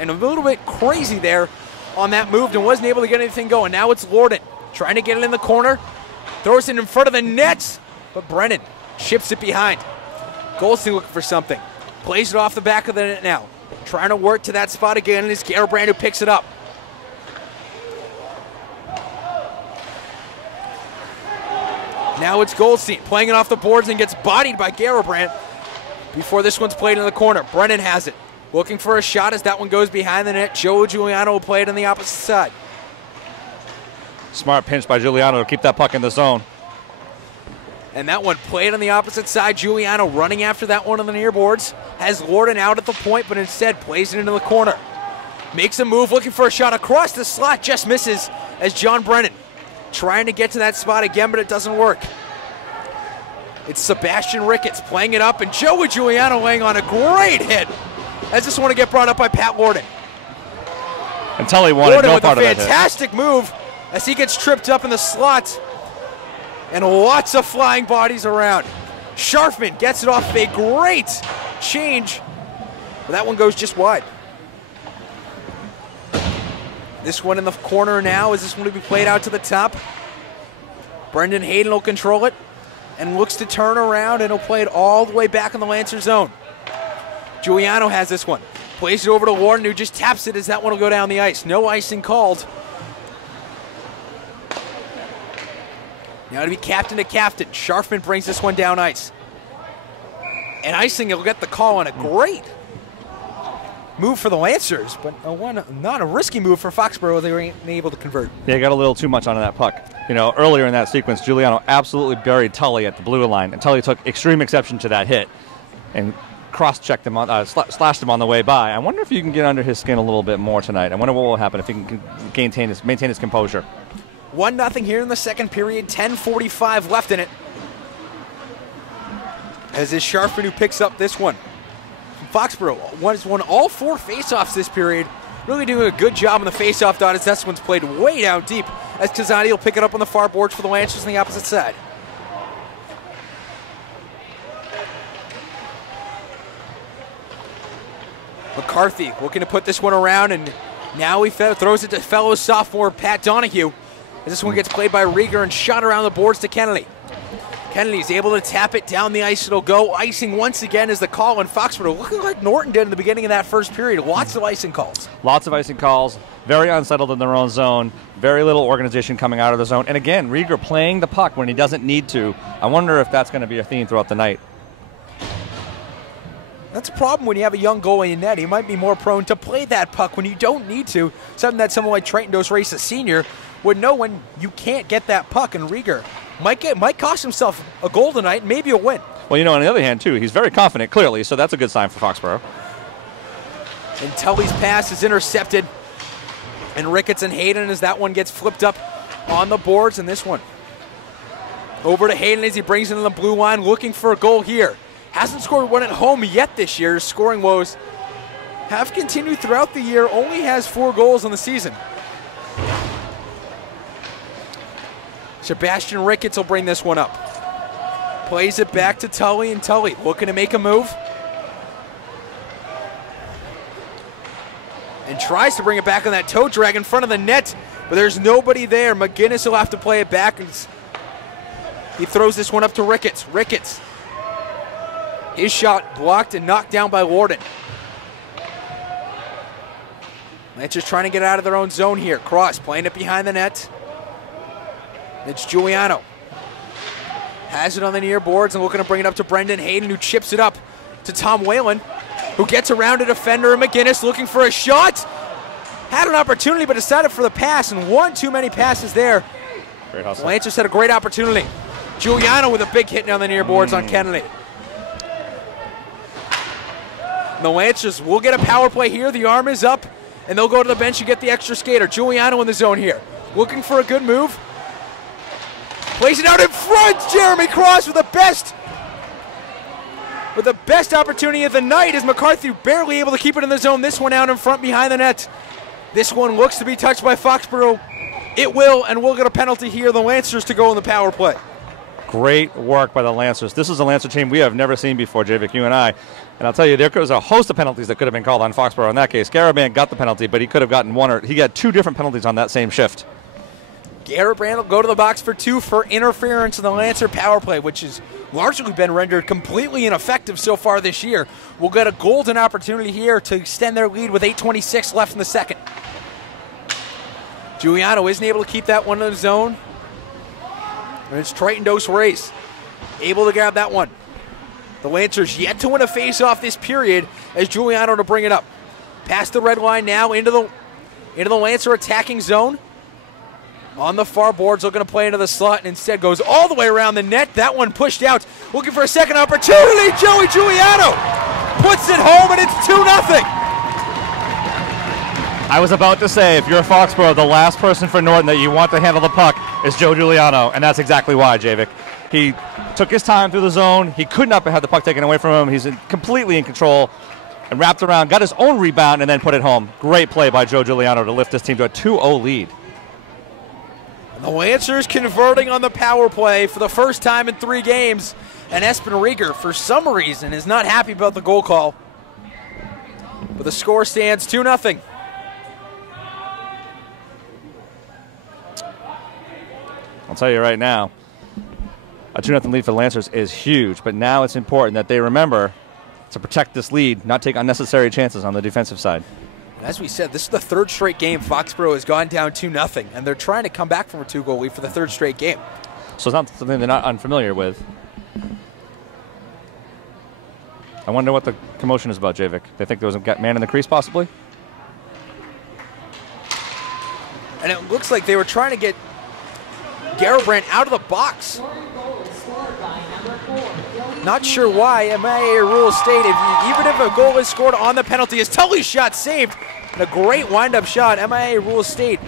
and a little bit crazy there on that move and wasn't able to get anything going. Now it's Lorden trying to get it in the corner. Throws it in front of the net, but Brennan chips it behind. Goldstein looking for something. Plays it off the back of the net now. Trying to work to that spot again, and it's Garabrand who picks it up. Now it's Goldstein playing it off the boards and gets bodied by Garabrand before this one's played in the corner. Brennan has it. Looking for a shot as that one goes behind the net. Joe Giuliano will play it on the opposite side. Smart pinch by Giuliano to keep that puck in the zone. And that one played on the opposite side. Giuliano running after that one on the near boards. Has Lorden out at the point, but instead plays it into the corner. Makes a move, looking for a shot across the slot. Just misses as John Brennan trying to get to that spot again, but it doesn't work. It's Sebastian Ricketts playing it up, and Joe Giuliano laying on a great hit as this one to get brought up by Pat Lorden. And Tully wanted Lorden no with part a of that hit. fantastic move as he gets tripped up in the slot. And lots of flying bodies around. Scharfman gets it off a great change, but that one goes just wide. This one in the corner now. Is this one to be played out to the top? Brendan Hayden will control it and looks to turn around, and he'll play it all the way back in the Lancer zone. Giuliano has this one. Plays it over to Lorden, who just taps it as that one will go down the ice. No icing called. Now to be captain to captain. Scharfman brings this one down ice. And icing will get the call on a great move for the Lancers, but not a risky move for Foxboro. They were able to convert. They got a little too much onto that puck. You know, earlier in that sequence, Giuliano absolutely buried Tully at the blue line, and Tully took extreme exception to that hit and cross-checked him on, slashed him on the way by. I wonder if you can get under his skin a little bit more tonight. I wonder what will happen if he can maintain his composure. 1-0 here in the second period, 10:45 left in it. As is Scharfman who picks up this one. Foxboro has won all 4 faceoffs this period. Really doing a good job on the faceoff dot as this one's played way down deep as Kazani will pick it up on the far boards for the Lancers on the opposite side. McCarthy looking to put this one around, and now he throws it to fellow sophomore Pat Donahue. As this one gets played by Rieger and shot around the boards to Kennedy. Kennedy's able to tap it down the ice. It'll go. Icing once again is the call, and Foxboro looking like Norton did in the beginning of that first period. Lots of icing calls. Lots of icing calls. Very unsettled in their own zone. Very little organization coming out of the zone. And again, Rieger playing the puck when he doesn't need to. I wonder if that's going to be a theme throughout the night. That's a problem when you have a young goalie in net. He might be more prone to play that puck when you don't need to. Something that someone like Trenton Dos Reis, a senior, would know when you can't get that puck. And Rieger might cost himself a goal tonight, maybe a win. Well, you know, on the other hand, too, he's very confident, clearly, so that's a good sign for Foxboro. And Tully's pass is intercepted. And Ricketts and Hayden as that one gets flipped up on the boards. And this one over to Hayden as he brings it in the blue line, looking for a goal here. Hasn't scored one at home yet this year. His scoring woes have continued throughout the year. Only has 4 goals on the season. Sebastian Ricketts will bring this one up. Plays it back to Tully, and Tully looking to make a move. And tries to bring it back on that toe drag in front of the net, but there's nobody there. McGinnis will have to play it back, and he throws this one up to Ricketts. Ricketts. His shot blocked and knocked down by Lorden. Lancers trying to get out of their own zone here. Cross playing it behind the net. It's Giuliano. Has it on the near boards and looking to bring it up to Brendan Hayden, who chips it up to Tom Whalen, who gets around a defender. McGinnis looking for a shot. Had an opportunity but decided for the pass, and one too many passes there. Great hustle. Lancers had a great opportunity. Giuliano with a big hit down the near boards on Kennedy. And the Lancers will get a power play here. The arm is up, and they'll go to the bench and get the extra skater. Giuliano in the zone here. Looking for a good move. Plays it out in front. Jeremy Cross with the best opportunity of the night as McCarthy barely able to keep it in the zone. This one out in front behind the net. This one looks to be touched by Foxboro. It will, and we'll get a penalty here. The Lancers to go in the power play. Great work by the Lancers. This is a Lancer team we have never seen before, Javik, you and I. And I'll tell you, there was a host of penalties that could have been called on Foxboro in that case. Garabrand got the penalty, but he could have gotten one, or he got 2 different penalties on that same shift. Garabrand will go to the box for 2 for interference in the Lancer power play, which has largely been rendered completely ineffective so far this year. We'll get a golden opportunity here to extend their lead with 8:26 left in the second. Giuliano isn't able to keep that one in the zone. And it's Triton Dos Reis able to grab that one. The Lancers yet to win a face-off this period as Giuliano to bring it up. Past the red line now into the Lancer attacking zone. On the far boards, looking to play into the slot, and instead goes all the way around the net. That one pushed out. Looking for a second opportunity. Joey Giuliano puts it home, and it's 2-0. I was about to say, if you're Foxboro, the last person for Norton that you want to handle the puck is Joe Giuliano, and that's exactly why, Javik. He took his time through the zone. He could not have the puck taken away from him. He's completely in control and wrapped around, got his own rebound, and then put it home. Great play by Joe Giuliano to lift this team to a 2-0 lead. And the Lancers converting on the power play for the first time in 3 games, and Espen Rieger, for some reason, is not happy about the goal call. But the score stands 2-0. I'll tell you right now, a 2-0 lead for the Lancers is huge, but now it's important that they remember to protect this lead, not take unnecessary chances on the defensive side. As we said, this is the 3rd straight game Foxboro has gone down 2-0, and they're trying to come back from a 2-goal lead for the 3rd straight game. So it's not something they're not unfamiliar with. I wonder what the commotion is about, Javik. They think there was a man in the crease, possibly? And it looks like they were trying to get Garabrand out of the box. Not sure why. MIA rule state, even if a goal is scored on the penalty, is Tully's shot saved. And a great wind-up shot. MIA rule state,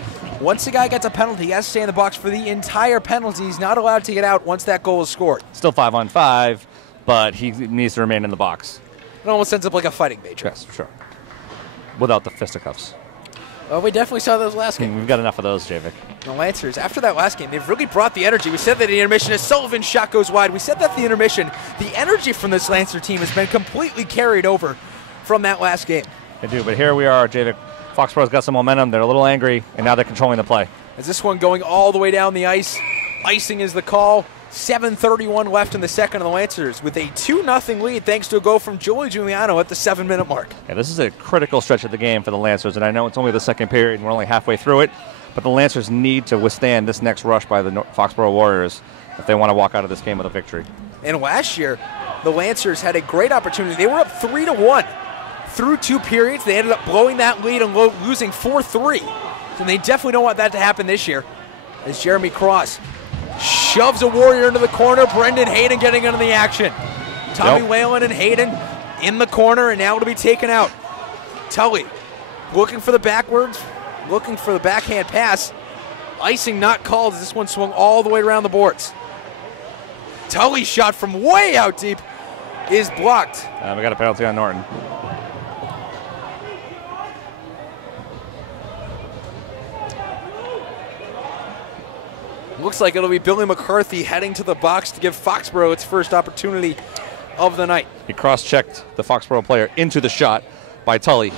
once the guy gets a penalty, he has to stay in the box for the entire penalty. He's not allowed to get out once that goal is scored. Still 5-on-5, but he needs to remain in the box. It almost ends up like a fighting major. Yes, for sure. Without the fisticuffs. Well, we definitely saw those last game. We've got enough of those, Javik. The Lancers, after that last game, they've really brought the energy. We said that the intermission, as Sullivan's shot goes wide, we said that the intermission, the energy from this Lancer team has been completely carried over from that last game. They do, but here we are, Javik. Foxboro's got some momentum. They're a little angry, and now they're controlling the play. As this one going all the way down the ice. Icing is the call. 7:31 left in the second of the Lancers with a 2-0 lead thanks to a goal from Joey Giuliano at the 7-minute mark. Yeah, this is a critical stretch of the game for the Lancers, and I know it's only the second period and we're only halfway through it, but the Lancers need to withstand this next rush by the Foxboro Warriors if they want to walk out of this game with a victory. And last year, the Lancers had a great opportunity. They were up 3-1 through 2 periods. They ended up blowing that lead and losing 4-3. And they definitely don't want that to happen this year. As Jeremy Cross shoves a Warrior into the corner. Brendan Hayden getting into the action. Tommy Whalen and Hayden in the corner, and now it'll be taken out. Tully looking for the backward, looking for the backhand pass. Icing not called as this one swung all the way around the boards. Tully's shot from way out deep is blocked. We got a penalty on Norton. Looks like it'll be Billy McCarthy heading to the box to give Foxboro its first opportunity of the night. He cross-checked the Foxboro player into the shot by Tully.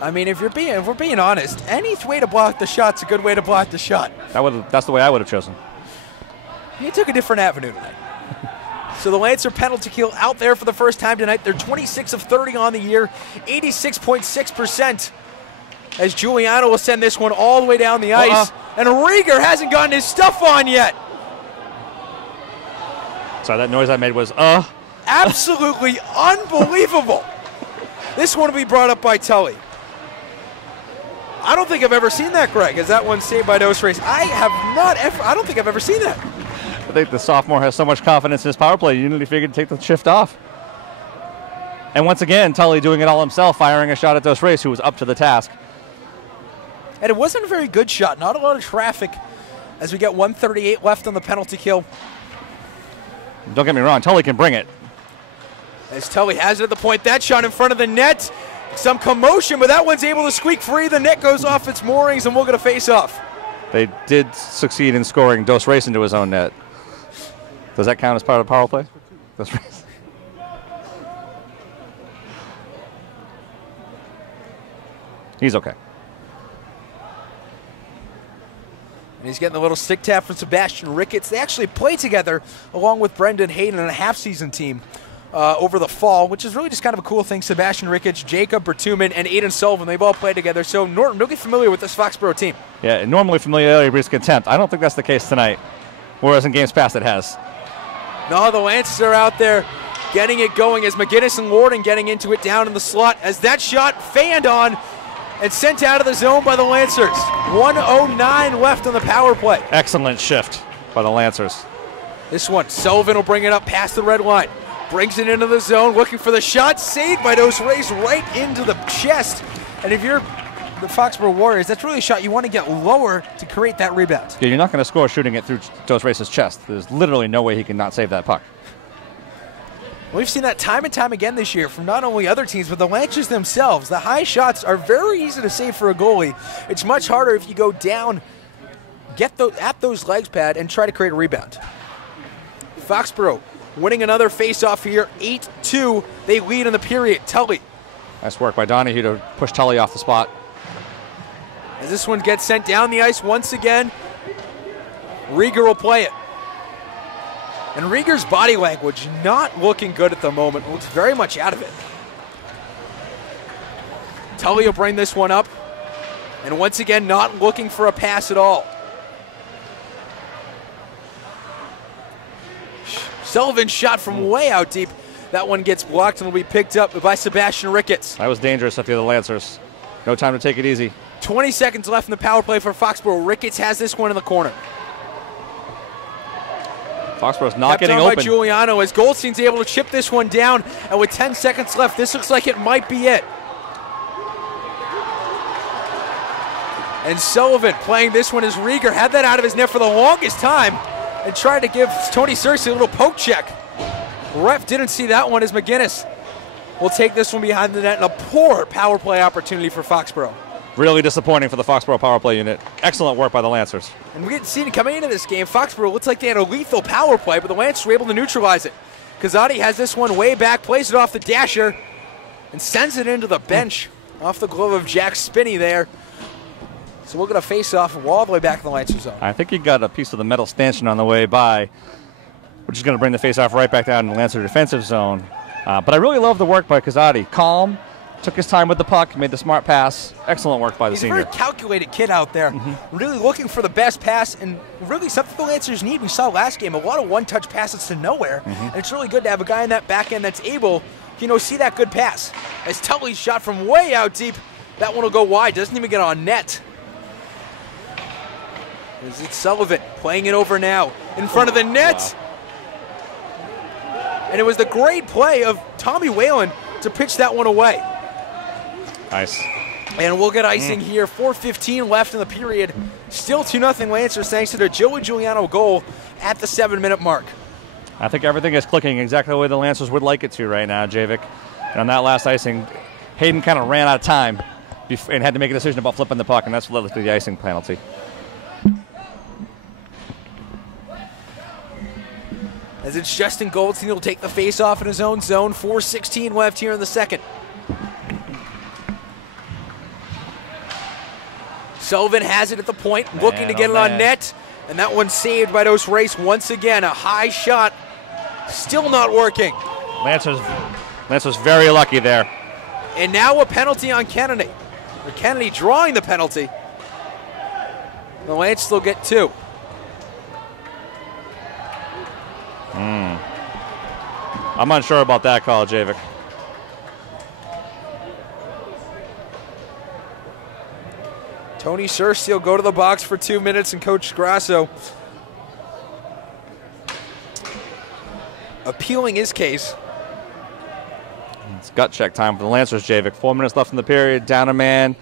I mean, if we're being honest, any way to block the shot's a good way to block the shot. That's the way I would have chosen. He took a different avenue tonight. So the Lancer penalty kill out there for the first time tonight. They're 26 of 30 on the year, 86.6%. As Giuliano will send this one all the way down the ice. And Rieger hasn't gotten his stuff on yet. Sorry, that noise I made was, Absolutely unbelievable. This one will be brought up by Tully. I don't think I've ever seen that, Greg. Is that one saved by Dos Reis? I don't think I've ever seen that. I think the sophomore has so much confidence in his power play, you nearly figured to take the shift off. And once again, Tully doing it all himself, firing a shot at Dos Reis, who was up to the task. And it wasn't a very good shot. Not a lot of traffic as we get 1:38 left on the penalty kill. Don't get me wrong, Tully can bring it. As Tully has it at the point, that shot in front of the net. Some commotion, but that one's able to squeak free. The net goes off its moorings, and we'll get a face-off. They did succeed in scoring Dos Reis into his own net. Does that count as part of the power play? Dos Reis. He's okay. And he's getting a little stick tap from Sebastian Ricketts. They actually play together along with Brendan Hayden in a half-season team over the fall, which is really just kind of a cool thing. Sebastian Ricketts, Jacob Bertuman, and Aiden Sullivan, they've all played together. So, Norton, don't get familiar with this Foxboro team. Yeah, normally familiarity breeds contempt. I don't think that's the case tonight, whereas in games past it has. No, the Lancers are out there getting it going as McGinnis and Lorden getting into it down in the slot as that shot fanned on and sent out of the zone by the Lancers. 1:09 left on the power play. Excellent shift by the Lancers. This one, Sullivan will bring it up past the red line. Brings it into the zone, looking for the shot. Saved by Dos Reis right into the chest. And if you're the Foxboro Warriors, that's really a shot you want to get lower to create that rebound. Yeah, you're not going to score shooting it through Dos Reis' chest. There's literally no way he can not save that puck. We've seen that time and time again this year from not only other teams, but the Lancers themselves. The high shots are very easy to save for a goalie. It's much harder if you go down, get at those legs pad, and try to create a rebound. Foxboro winning another face-off here, 8-2. They lead in the period. Tully. Nice work by Donahue to push Tully off the spot. As this one gets sent down the ice once again, Rieger will play it. And Rieger's body language not looking good at the moment. Looks very much out of it. Tully will bring this one up. And once again, not looking for a pass at all. Sullivan's shot from way out deep. That one gets blocked and will be picked up by Sebastian Ricketts. That was dangerous if you're the Lancers. No time to take it easy. 20 seconds left in the power play for Foxboro. Ricketts has this one in the corner. Foxboro's not Kept getting on open. by Giuliano as Goldstein's able to chip this one down. And with 10 seconds left, this looks like it might be it. And Sullivan playing this one as Rieger had that out of his net for the longest time and tried to give Tony Cersei a little poke check. Ref didn't see that one as McGinnis will take this one behind the net, and a poor power play opportunity for Foxboro. Really disappointing for the Foxboro power play unit. Excellent work by the Lancers. And we didn't see it coming into this game. Foxboro looks like they had a lethal power play, but the Lancers were able to neutralize it. Kazadi has this one way back, plays it off the dasher, and sends it into the bench off the glove of Jack Spinney there. So we're going to face off all the way back in the Lancers zone. I think he got a piece of the metal stanchion on the way by, which is going to bring the face-off right back down in the Lancer defensive zone. But I really love the work by Kazadi. Calm, took his time with the puck, made the smart pass. Excellent work by the senior. He's a very calculated kid out there, really looking for the best pass, and really something the Lancers need. We saw last game a lot of one-touch passes to nowhere, and it's really good to have a guy in that back end that's able, see that good pass. As Tully's shot from way out deep, that one will go wide, doesn't even get on net. Is it Sullivan playing it over now in front of the net? Wow. And it was the great play of Tommy Whalen to pitch that one away. Nice. And we'll get icing here. 4:15 left in the period. Still 2-0 Lancers thanks to the Joey Giuliano goal at the 7-minute mark. I think everything is clicking exactly the way the Lancers would like it to right now, Javik. And on that last icing, Hayden kind of ran out of time and had to make a decision about flipping the puck, and that's what led to the icing penalty. As it's Justin Goldstein who will take the face-off in his own zone. 4:16 left here in the second. Sullivan has it at the point, looking to get it on net. And that one saved by Dos Reis once again. A high shot, still not working. Lancers very lucky there. And now a penalty on Kennedy. Or Kennedy drawing the penalty. The Lancers will get 2. I'm unsure about that call, Javik. Tony Cersei will go to the box for 2 minutes, and Coach Grasso appealing his case. It's gut check time for the Lancers, Javik. 4 minutes left in the period, down a man.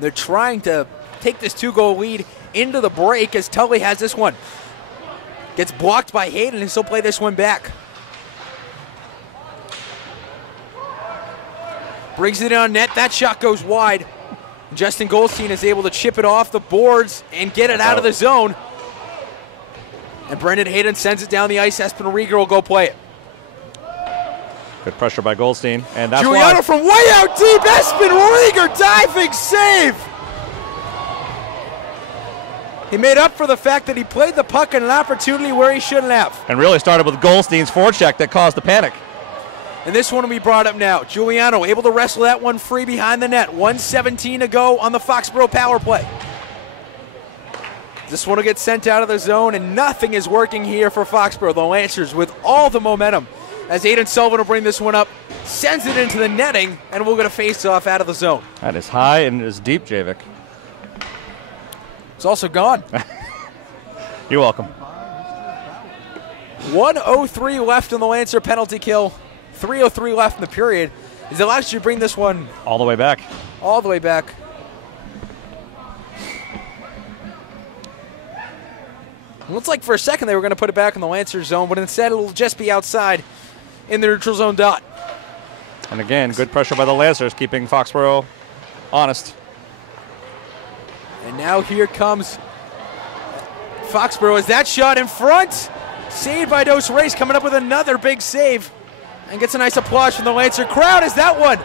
They're trying to take this 2-goal lead into the break as Tully has this one. Gets blocked by Hayden, and he'll play this one back. Brings it in on net. That shot goes wide. Justin Goldstein is able to chip it off the boards and get it out of the zone. And Brendan Hayden sends it down the ice. Espen Rieger will go play it. Good pressure by Goldstein. And that's Giuliano from way out deep. Espen Rieger diving save. He made up for the fact that he played the puck in an opportunity where he shouldn't have. And really started with Goldstein's forecheck that caused the panic. And this one will be brought up now. Giuliano able to wrestle that one free behind the net. 1:17 to go on the Foxboro power play. This one will get sent out of the zone, and nothing is working here for Foxboro. The Lancers with all the momentum as Aiden Sullivan will bring this one up, sends it into the netting, and we'll get a face-off out of the zone. That is high and it is deep, Javik. It's also gone. You're welcome. 1:03 left in the Lancer penalty kill. 3:03 left in the period. Is it allows you to bring this one all the way back? All the way back. It looks like for a second they were going to put it back in the Lancer zone, but instead it'll just be outside in the neutral zone dot. And again, good pressure by the Lancers, keeping Foxboro honest. And now here comes Foxboro. Is that shot in front? Saved by Dos Reis, coming up with another big save. And gets a nice applause from the Lancer crowd. Is that one?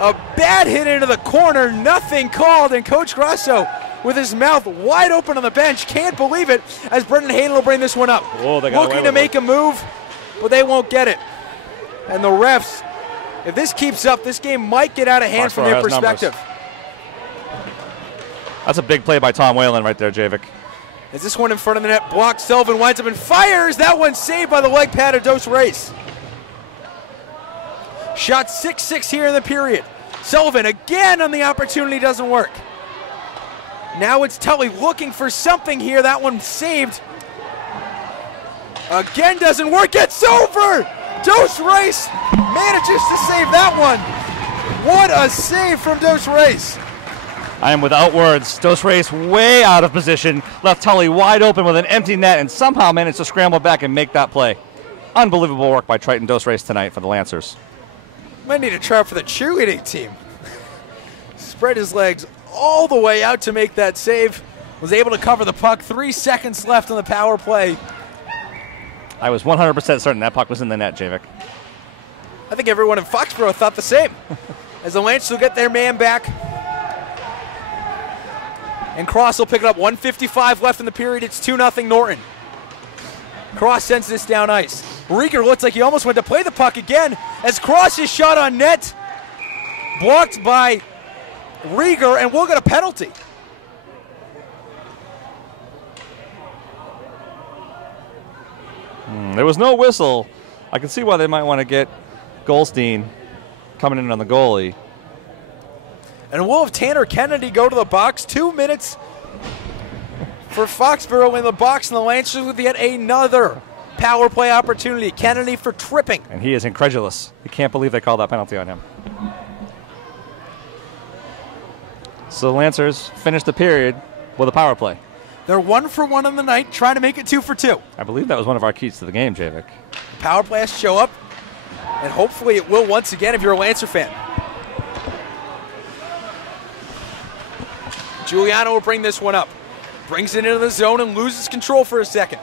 A bad hit into the corner, nothing called, and Coach Grasso with his mouth wide open on the bench. Can't believe it as Brendan Hayden will bring this one up. Whoa, they got looking to make a move, but they won't get it. And the refs, if this keeps up, this game might get out of hand from their perspective. Numbers. That's a big play by Tom Whalen right there, Javik. Is this one in front of the net? Blocked. Sullivan winds up and fires. That one saved by the leg pad of Dos Reis. Shot 6-6 here in the period. Sullivan again on the opportunity, doesn't work. Now it's Tully looking for something here. That one saved. Again doesn't work. It's over. Dos Reis manages to save that one. What a save from Dos Reis. I am without words. Dos Reis way out of position, left Tully wide open with an empty net, and somehow managed to scramble back and make that play. Unbelievable work by Triton Dos Reis tonight for the Lancers. Might need a try for the cheerleading team. Spread his legs all the way out to make that save. Was able to cover the puck. 3 seconds left on the power play. I was 100% certain that puck was in the net, Javik. I think everyone in Foxboro thought the same. As the Lancers will get their man back. And Cross will pick it up. 1:55 left in the period. It's 2-0 Norton. Cross sends this down ice. Rieger looks like he almost went to play the puck again as Cross is shot on net. Blocked by Rieger, and we'll get a penalty. There was no whistle. I can see why they might want to get Goldstein coming in on the goalie. And we'll have Tanner Kennedy go to the box. 2 minutes for Foxboro in the box, and the Lancers with yet another power play opportunity. Kennedy for tripping. And he is incredulous. He can't believe they called that penalty on him. So the Lancers finish the period with a power play. They're 1 for 1 on the night, trying to make it 2 for 2. I believe that was one of our keys to the game, Javik. Power play has to show up, and hopefully it will once again if you're a Lancer fan. Giuliano will bring this one up. Brings it into the zone and loses control for a second.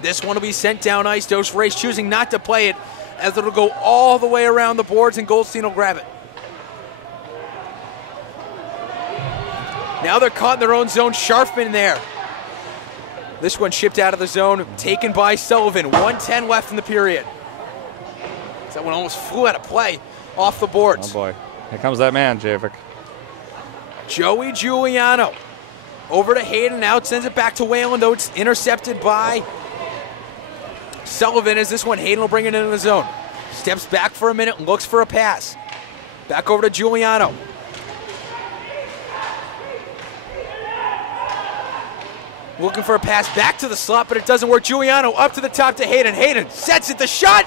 This one will be sent down ice. Dos Reis choosing not to play it as it'll go all the way around the boards and Goldstein will grab it. Now they're caught in their own zone. Scharfman there. This one shipped out of the zone, taken by Sullivan. 1:10 left in the period. That one almost flew out of play off the boards. Oh boy, here comes that man, Javik. Joey Giuliano over to Hayden, out sends it back to Whalen, though it's intercepted by Sullivan. As this one, Hayden will bring it into the zone. Steps back for a minute, looks for a pass. Back over to Giuliano. Looking for a pass back to the slot, but it doesn't work. Giuliano up to the top to Hayden. Hayden sets it, the shot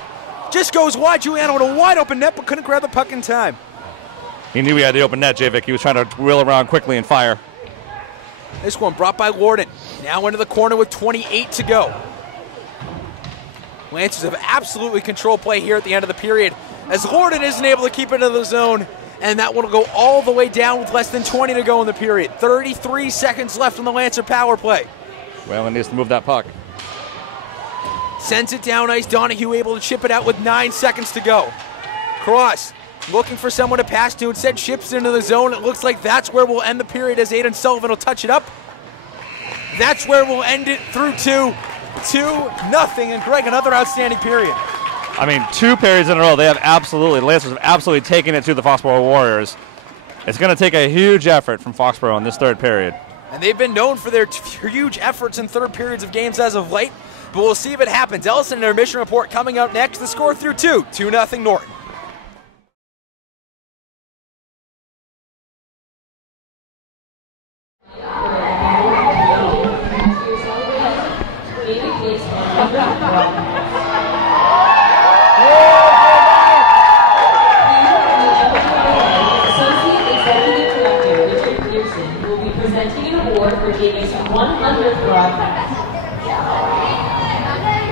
just goes wide. Giuliano with a wide open net, but couldn't grab the puck in time. He knew he had the open net, Javik. He was trying to wheel around quickly and fire. This one brought by Norton. Now into the corner with 28 to go. Lancers have absolutely controlled play here at the end of the period as Norton isn't able to keep it in the zone, and that one will go all the way down with less than 20 to go in the period. 33 seconds left on the Lancer power play. Whalen needs to move that puck. Sends it down ice. Donahue able to chip it out with 9 seconds to go. Cross looking for someone to pass to. Instead chips into the zone. It looks like that's where we'll end the period as Aiden Sullivan will touch it up. That's where we'll end it through 2-0. And Greg, another outstanding period. I mean, 2 periods in a row. The Lancers have absolutely taken it to the Foxboro Warriors. It's going to take a huge effort from Foxboro in this third period. And they've been known for their huge efforts in third periods of games as of late. But we'll see if it happens. LSN intermission report coming up next. The score through 2-0 Norton.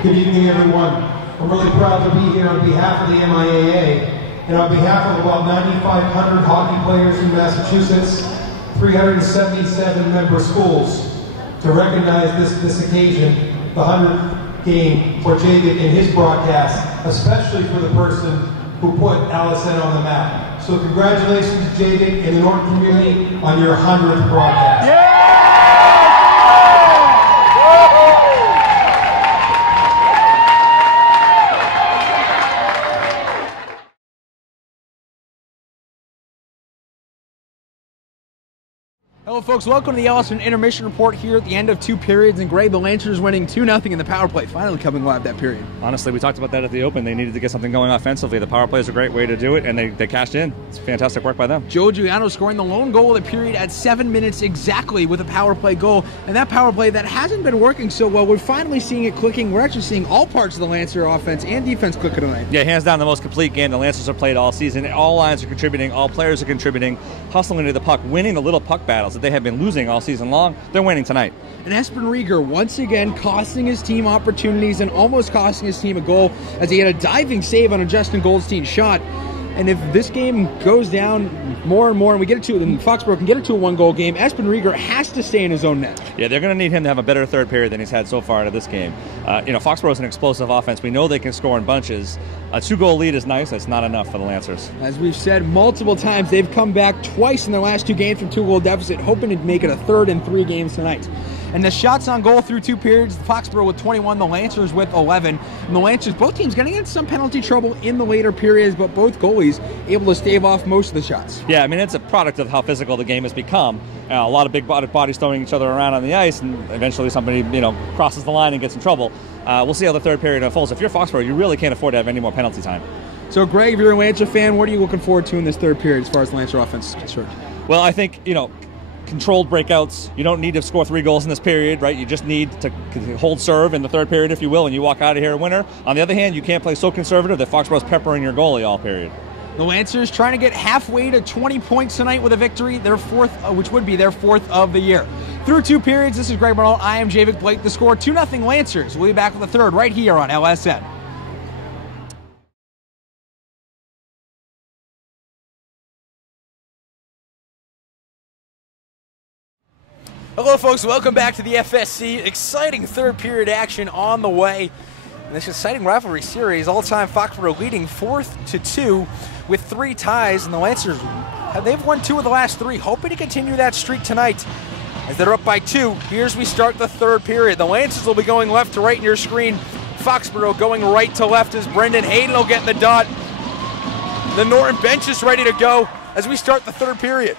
Good evening, everyone. I'm really proud to be here on behalf of the MIAA and on behalf of about 9,500 hockey players in Massachusetts, 377 member schools, to recognize this occasion, the 100th game for Javik and his broadcast, especially for the person who put LSN on the map. So congratulations to Javik and the Norton community on your 100th broadcast. Yeah! Hello, folks. Welcome to the LSN intermission report here at the end of 2 periods. And Greg, the Lancers winning 2-0 in the power play, finally coming live that period. Honestly, we talked about that at the Open. They needed to get something going offensively. The power play is a great way to do it, and they cashed in. It's fantastic work by them. Joe Giuliano scoring the lone goal of the period at 7 minutes exactly with a power play goal. And that power play that hasn't been working so well, we're finally seeing it clicking. We're actually seeing all parts of the Lancer offense and defense clicking tonight. Yeah, hands down the most complete game the Lancers have played all season. All lines are contributing. All players are contributing, hustling into the puck, winning the little puck battles that they have been losing all season long. They're winning tonight. And Espen Rieger once again costing his team opportunities and almost costing his team a goal as he had a diving save on a Justin Goldstein shot. And if this game goes down more and more, and we get it to, and Foxboro can get it to a 1-goal game, Espen Rieger has to stay in his own net. Yeah, they're going to need him to have a better third period than he's had so far into this game. Foxboro is an explosive offense. We know they can score in bunches. A 2-goal lead is nice. That's not enough for the Lancers. As we've said multiple times, they've come back twice in their last 2 games from 2-goal deficit, hoping to make it a third in 3 games tonight. And the shots on goal through 2 periods, Foxboro with 21, the Lancers with 11. And the Lancers, both teams getting into some penalty trouble in the later periods, but both goalies able to stave off most of the shots. Yeah, I mean, it's a product of how physical the game has become. A lot of big bodies throwing each other around on the ice, and eventually somebody, crosses the line and gets in trouble. We'll see how the third period unfolds. If you're Foxboro, you really can't afford to have any more penalty time. So, Greg, if you're a Lancer fan, what are you looking forward to in this third period as far as the Lancer offense is concerned? Well, I think, controlled breakouts. You don't need to score 3 goals in this period, right? You just need to hold serve in the third period, if you will, and you walk out of here a winner. On the other hand, you can't play so conservative that Foxboro's peppering your goalie all period. The Lancers trying to get halfway to 20 points tonight with a victory, their fourth, which would be their 4th of the year. Through 2 periods, this is Greg Bernal. I am Javik Blake. The score 2-0 Lancers. We'll be back with the third right here on LSN. Hello, folks. Welcome back to the FSC. Exciting third period action on the way. In this exciting rivalry series, all-time Foxboro leading 4-2 with 3 ties, and the Lancers, they've won 2 of the last 3, hoping to continue that streak tonight. As they're up by 2, here's we start the third period. The Lancers will be going left to right in your screen. Foxboro going right to left as Brendan Hayden will get in the dot. The Norton bench is ready to go as we start the third period.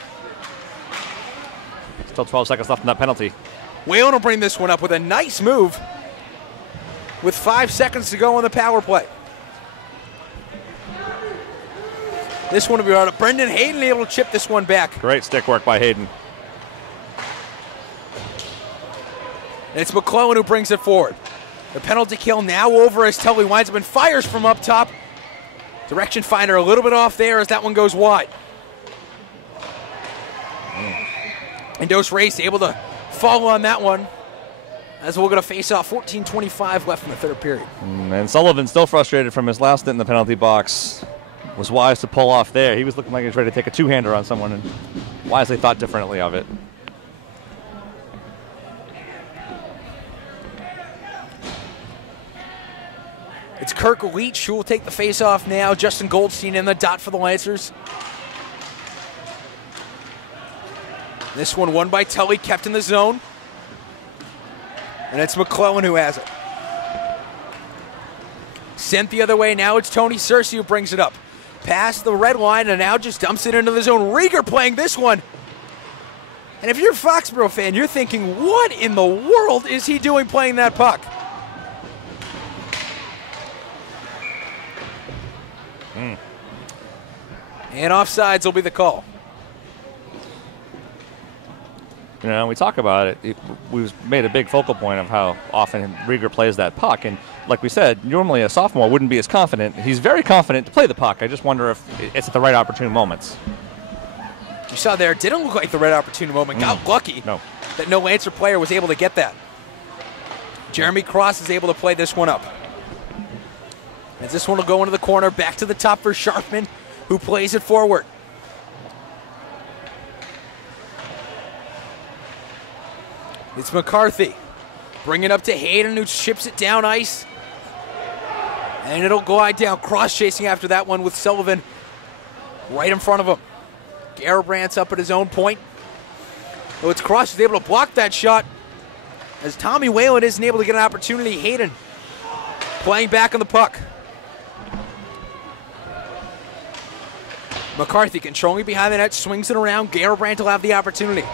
Still 12 seconds left in that penalty. Whalen will bring this one up with a nice move with 5 seconds to go on the power play. This one will be out. Brendan Hayden able to chip this one back. Great stick work by Hayden. And it's McClellan who brings it forward. The penalty kill now over as Tully winds up and fires from up top. Direction finder a little bit off there as that one goes wide. And Dos Reis able to follow on that one as we're going to face off 14:25 left in the third period. And Sullivan, still frustrated from his last stint in the penalty box, was wise to pull off there. He was looking like he was ready to take a 2-hander on someone and wisely thought differently of it. It's Kirk Leach who will take the face-off now. Justin Goldstein in the dot for the Lancers. This one won by Tully, kept in the zone. And it's McClellan who has it. Sent the other way, now it's Tony Searcy who brings it up. Past the red line and now just dumps it into the zone. Rieger playing this one. And if you're a Foxboro fan, you're thinking, what in the world is he doing playing that puck? And offsides will be the call. We talk about it. We've made a big focal point of how often Rieger plays that puck. And like we said, normally a sophomore wouldn't be as confident. He's very confident to play the puck. I just wonder if it's at the right opportune moments. You saw there, it didn't look like the right opportune moment. Got lucky that no Lancer player was able to get that. Jeremy Cross is able to play this one up. As this one will go into the corner, back to the top for Sharpman, who plays it forward. It's McCarthy. Bring it up to Hayden, who chips it down ice. And it'll glide down. Cross chasing after that one with Sullivan right in front of him. Garabrandt's up at his own point. Oh, it's Cross who's able to block that shot. As Tommy Whalen isn't able to get an opportunity, Hayden playing back on the puck. McCarthy controlling behind the net, swings it around. Garabrandt will have the opportunity.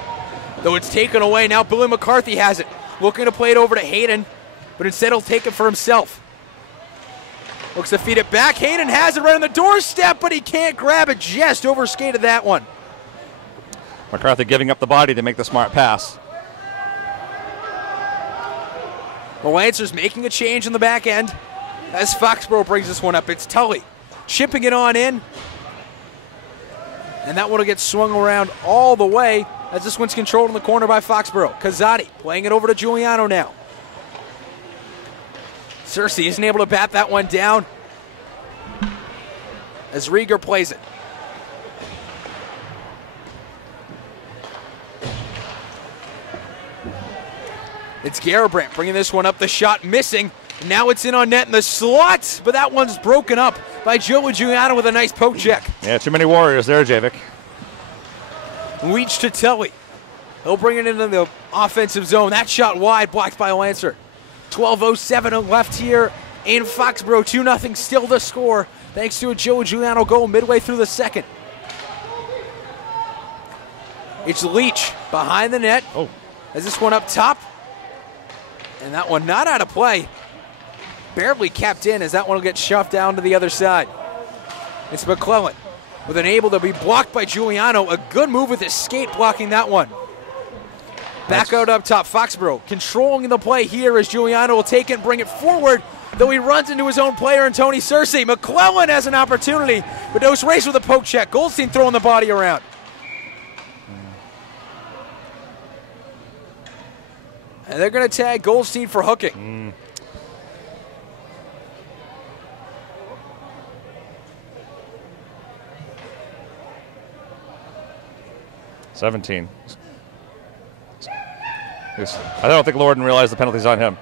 though it's taken away. Now Billy McCarthy has it, looking to play it over to Hayden, but instead he'll take it for himself. Looks to feed it back. Hayden has it right on the doorstep, but he can't grab it. Just overskated that one. McCarthy giving up the body to make the smart pass. The Lancers making a change in the back end as Foxboro brings this one up. It's Tully chipping it on in. And that one will get swung around all the way as this one's controlled in the corner by Foxboro. Kazadi playing it over to Giuliano now. Cersei isn't able to bat that one down as Rieger plays it. It's Garabrandt bringing this one up, the shot missing. Now it's in on net in the slot, but that one's broken up by Joe Giuliano with a nice poke check. Yeah, too many Warriors there, Javik. Leach to Tully. He'll bring it into the offensive zone. That shot wide, blocked by Lancer. 12:07 left here in Foxboro. 2-0 still to score, thanks to a Joe Giuliano goal midway through the second. It's Leach behind the net. Oh. Has this one up top. And that one not out of play. Barely kept in as that one will get shoved down to the other side. It's McClellan with an able to be blocked by Giuliano. A good move with his skate blocking that one. Back out up top, Foxboro controlling the play here as Giuliano will take it and bring it forward, though he runs into his own player and Tony Cersei. McClellan has an opportunity, but Dos Reis with a poke check. Goldstein throwing the body around. And they're going to tag Goldstein for hooking. 17. I don't think Lorden realized the penalty's on him.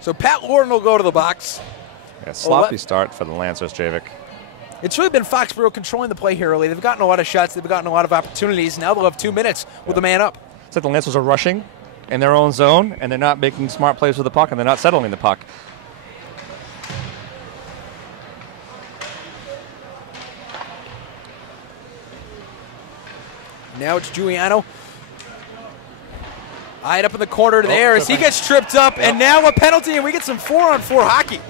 So Pat Lorden will go to the box. Yeah, sloppy start for the Lancers, Javik. It's really been Foxboro controlling the play here early. They've gotten a lot of shots. They've gotten a lot of opportunities. Now they'll have 2 minutes with the man up. It's like the Lancers are rushing in their own zone, and they're not making smart plays with the puck, and they're not settling the puck. Now it's Giuliano. Eyed up in the corner there as he gets tripped up, and now a penalty, and we get some 4-on-4 hockey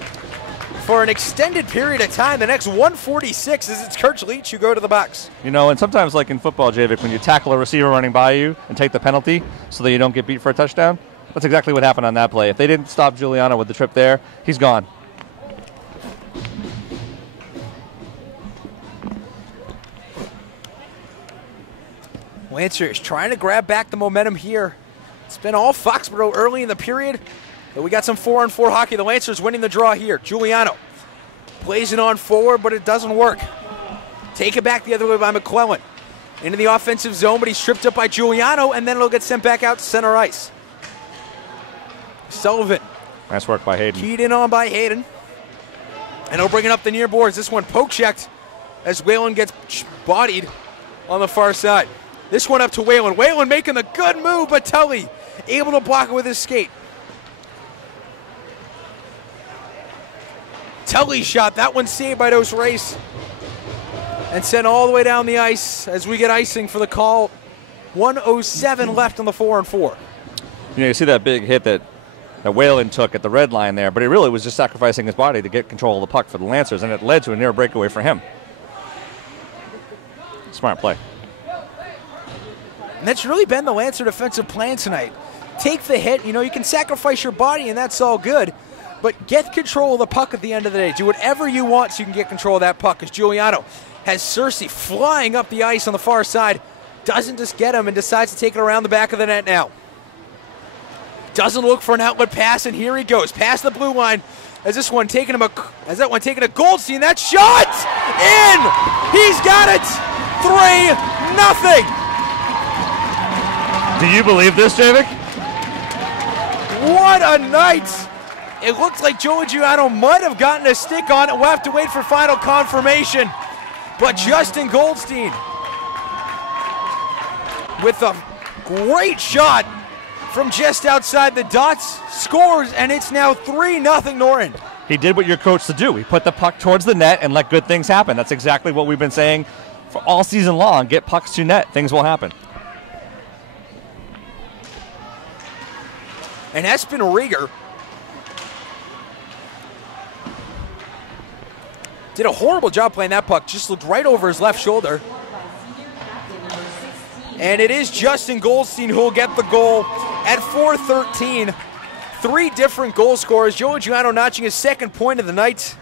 for an extended period of time. The next 1:46 is it's Kurt Leach who go to the box. You know, and sometimes, like in football, Javik, when you tackle a receiver running by you and take the penalty so that you don't get beat for a touchdown, that's exactly what happened on that play. If they didn't stop Giuliano with the trip there, he's gone. Lancers trying to grab back the momentum here. It's been all Foxboro early in the period, but we got some 4-on-4 hockey. The Lancers winning the draw here. Giuliano plays it on forward, but it doesn't work. Take it back the other way by McClellan. Into the offensive zone, but he's tripped up by Giuliano, and then it'll get sent back out to center ice. Sullivan. Nice work by Hayden. Keyed in on by Hayden. And he'll bring it up the near boards. This one poke checked as Whalen gets bodied on the far side. This one up to Whalen. Whalen making the good move, but Tully able to block it with his skate. Tully shot. That one saved by Dos Reis. And sent all the way down the ice as we get icing for the call. 1:07 left on the 4-on-4. You know, you see that big hit that Whalen took at the red line there, but he really was just sacrificing his body to get control of the puck for the Lancers, and it led to a near breakaway for him. Smart play. And that's really been the Lancer defensive plan tonight. Take the hit. You know, you can sacrifice your body, and that's all good. But get control of the puck at the end of the day. Do whatever you want so you can get control of that puck. As Giuliano has Cersei flying up the ice on the far side. Doesn't just get him and decides to take it around the back of the net now. Doesn't look for an outlet pass, and here he goes. Past the blue line. As that one taking a Goldstein. That shot! In! He's got it! 3-0! Do you believe this, Javik? What a night! It looks like Joe Giuliano might have gotten a stick on it. We'll have to wait for final confirmation. But Justin Goldstein with a great shot from just outside the dots scores, and it's now 3-0 Norton. He did what you're coached to do. He put the puck towards the net and let good things happen. That's exactly what we've been saying for all season long, get pucks to net, things will happen. And Espen Rieger did a horrible job playing that puck. Just looked right over his left shoulder. And it is Justin Goldstein who will get the goal at 4:13. 3 different goal scorers. Joe Giuliano notching his 2nd point of the night.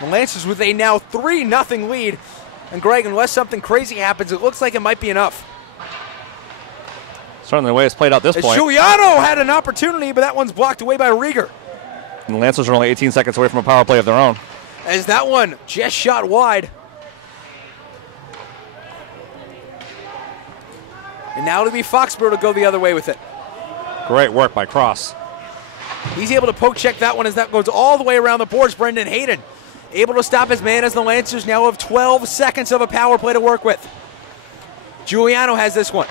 The Lancers with a now 3-0 lead. And Greg, unless something crazy happens, it looks like it might be enough. Certainly the way it's played out this point. Giuliano had an opportunity, but that one's blocked away by Rieger. And the Lancers are only 18 seconds away from a power play of their own. As that one just shot wide. And now it'll be Foxboro to go the other way with it. Great work by Cross. He's able to poke check that one as that goes all the way around the boards. Brendan Hayden able to stop his man as the Lancers now have 12 seconds of a power play to work with. Giuliano has this one.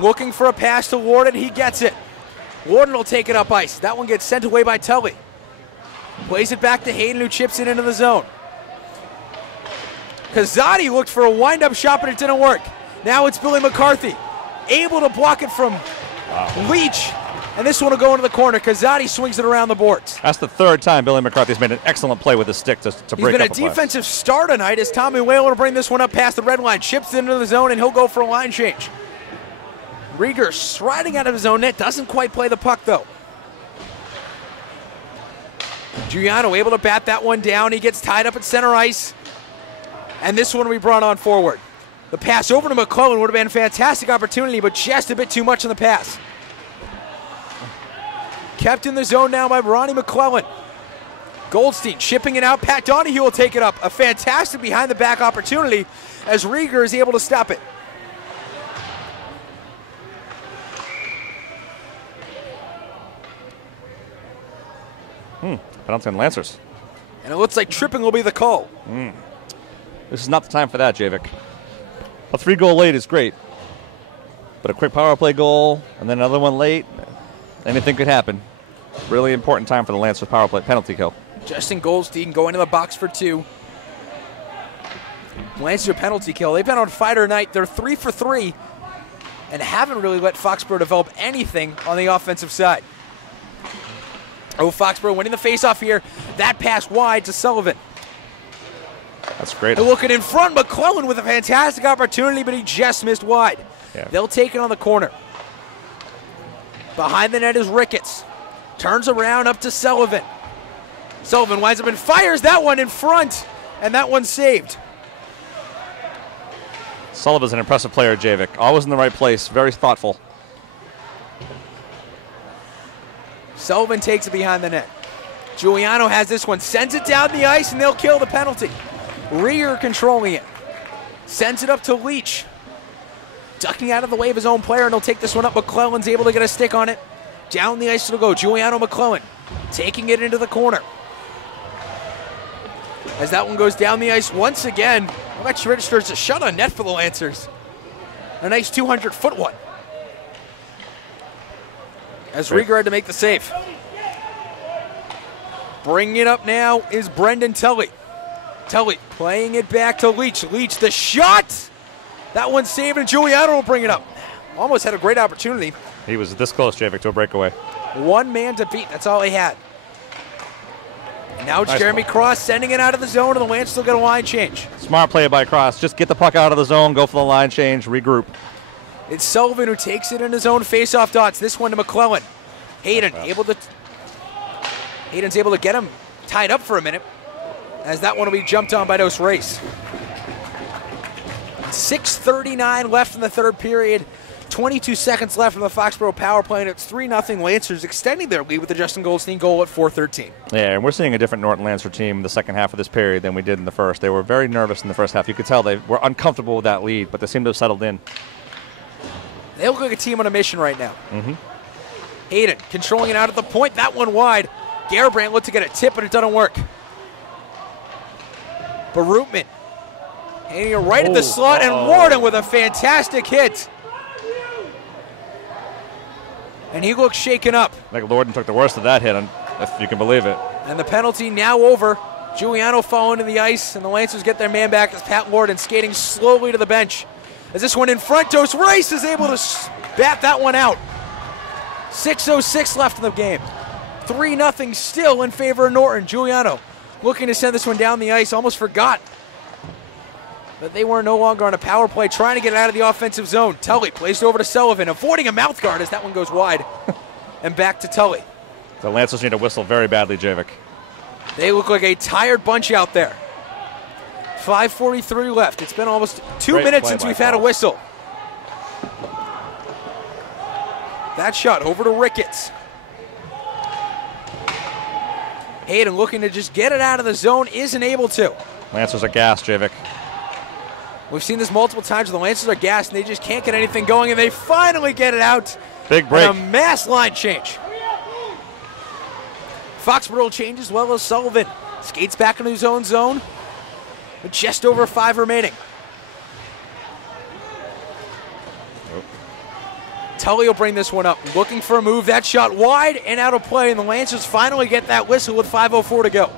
Looking for a pass to Warden. He gets it. Warden will take it up ice. That one gets sent away by Tully. Plays it back to Hayden, who chips it into the zone. Kazadi looked for a wind-up shot, but it didn't work. Now it's Billy McCarthy. Able to block it from Leach. And this one will go into the corner. Kazadi swings it around the boards. That's the 3rd time Billy McCarthy's made an excellent play with his stick to break up a play. He's been a defensive star tonight as Tommy Whalen to bring this one up past the red line. Chips it into the zone, and he'll go for a line change. Rieger striding out of his own net. Doesn't quite play the puck, though. Giuliano able to bat that one down. He gets tied up at center ice. And this one will be brought on forward. The pass over to McClellan would have been a fantastic opportunity, but just a bit too much in the pass. Kept in the zone now by Ronnie McClellan. Goldstein chipping it out. Pat Donahue will take it up. A fantastic behind-the-back opportunity as Rieger is able to stop it. Penalty on the Lancers. And it looks like tripping will be the call. This is not the time for that, Javik. A 3-goal lead is great, but a quick power play goal and then another one late, anything could happen. Really important time for the Lancers power play penalty kill. Justin Goldstein going to the box for 2. Lancers penalty kill. They've been on fire tonight. They're 3 for 3 and haven't really let Foxboro develop anything on the offensive side. Oh, Foxboro winning the faceoff here. That pass wide to Sullivan. That's great. They're looking in front. McClellan with a fantastic opportunity, but he just missed wide. Yeah. They'll take it on the corner. Behind the net is Ricketts. Turns around up to Sullivan. Sullivan winds up and fires that one in front, and that one's saved. Sullivan's an impressive player, Javik. Always in the right place, very thoughtful. Sullivan takes it behind the net. Giuliano has this one, sends it down the ice, and they'll kill the penalty. Rieger controlling it. Sends it up to Leach. Ducking out of the way of his own player, and he'll take this one up. McClellan's able to get a stick on it. Down the ice it'll go. Giuliano McClellan taking it into the corner. As that one goes down the ice once again, well, that registers a shot on net for the Lancers. A nice 200-foot one. As Rieger had to make the save. Bringing it up now is Brendan Tully. Tully playing it back to Leach. Leach, the shot! That one's saved, and Giuliano will bring it up. Almost had a great opportunity. He was this close, Javik, to a breakaway. One man to beat, that's all he had. And now it's Nice Jeremy ball. Cross sending it out of the zone, and the Lancers will get a line change. Smart play by Cross. Just get the puck out of the zone, go for the line change, regroup. It's Sullivan who takes it in his own face-off dots. This one to McClellan. Hayden's able to get him tied up for a minute, as that one will be jumped on by Dos Reis. 6:39 left in the third period. 22 seconds left from the Foxboro power play, and it's 3-0 Lancers, extending their lead with the Justin Goldstein goal at 4:13. Yeah, and we're seeing a different Norton Lancer team in the second half of this period than we did in the first. They were very nervous in the first half. You could tell they were uncomfortable with that lead, but they seem to have settled in. They look like a team on a mission right now. Hayden controlling it out at the point. That one wide. Garibrand looked to get a tip, but it doesn't work. Barutman hitting it right at the slot, and Warden with a fantastic hit. And he looks shaken up. I think Lorden took the worst of that hit, if you can believe it. And the penalty now over. Giuliano falling to the ice, and the Lancers get their man back as Pat Lorden skating slowly to the bench. As this one in front goes, Rice is able to bat that one out. 6:06 left in the game. 3-0 still in favor of Norton. Giuliano looking to send this one down the ice, almost forgot that they were no longer on a power play, trying to get out of the offensive zone. Tully plays it over to Sullivan, avoiding a mouth guard as that one goes wide. And back to Tully. The Lancers need to whistle very badly, Javik. They look like a tired bunch out there. 5:43 left. It's been almost 2 minutes since we've had a whistle. That shot over to Ricketts. Hayden looking to just get it out of the zone, isn't able to. Lancers are gassed, Javik. We've seen this multiple times where the Lancers are gassed and they just can't get anything going, and they finally get it out. Big break. And a mass line change. Foxboro changes as well as Sullivan. Skates back into his own zone with just over 5 remaining. Tully will bring this one up, looking for a move. That shot wide and out of play, and the Lancers finally get that whistle with 5:04 to go.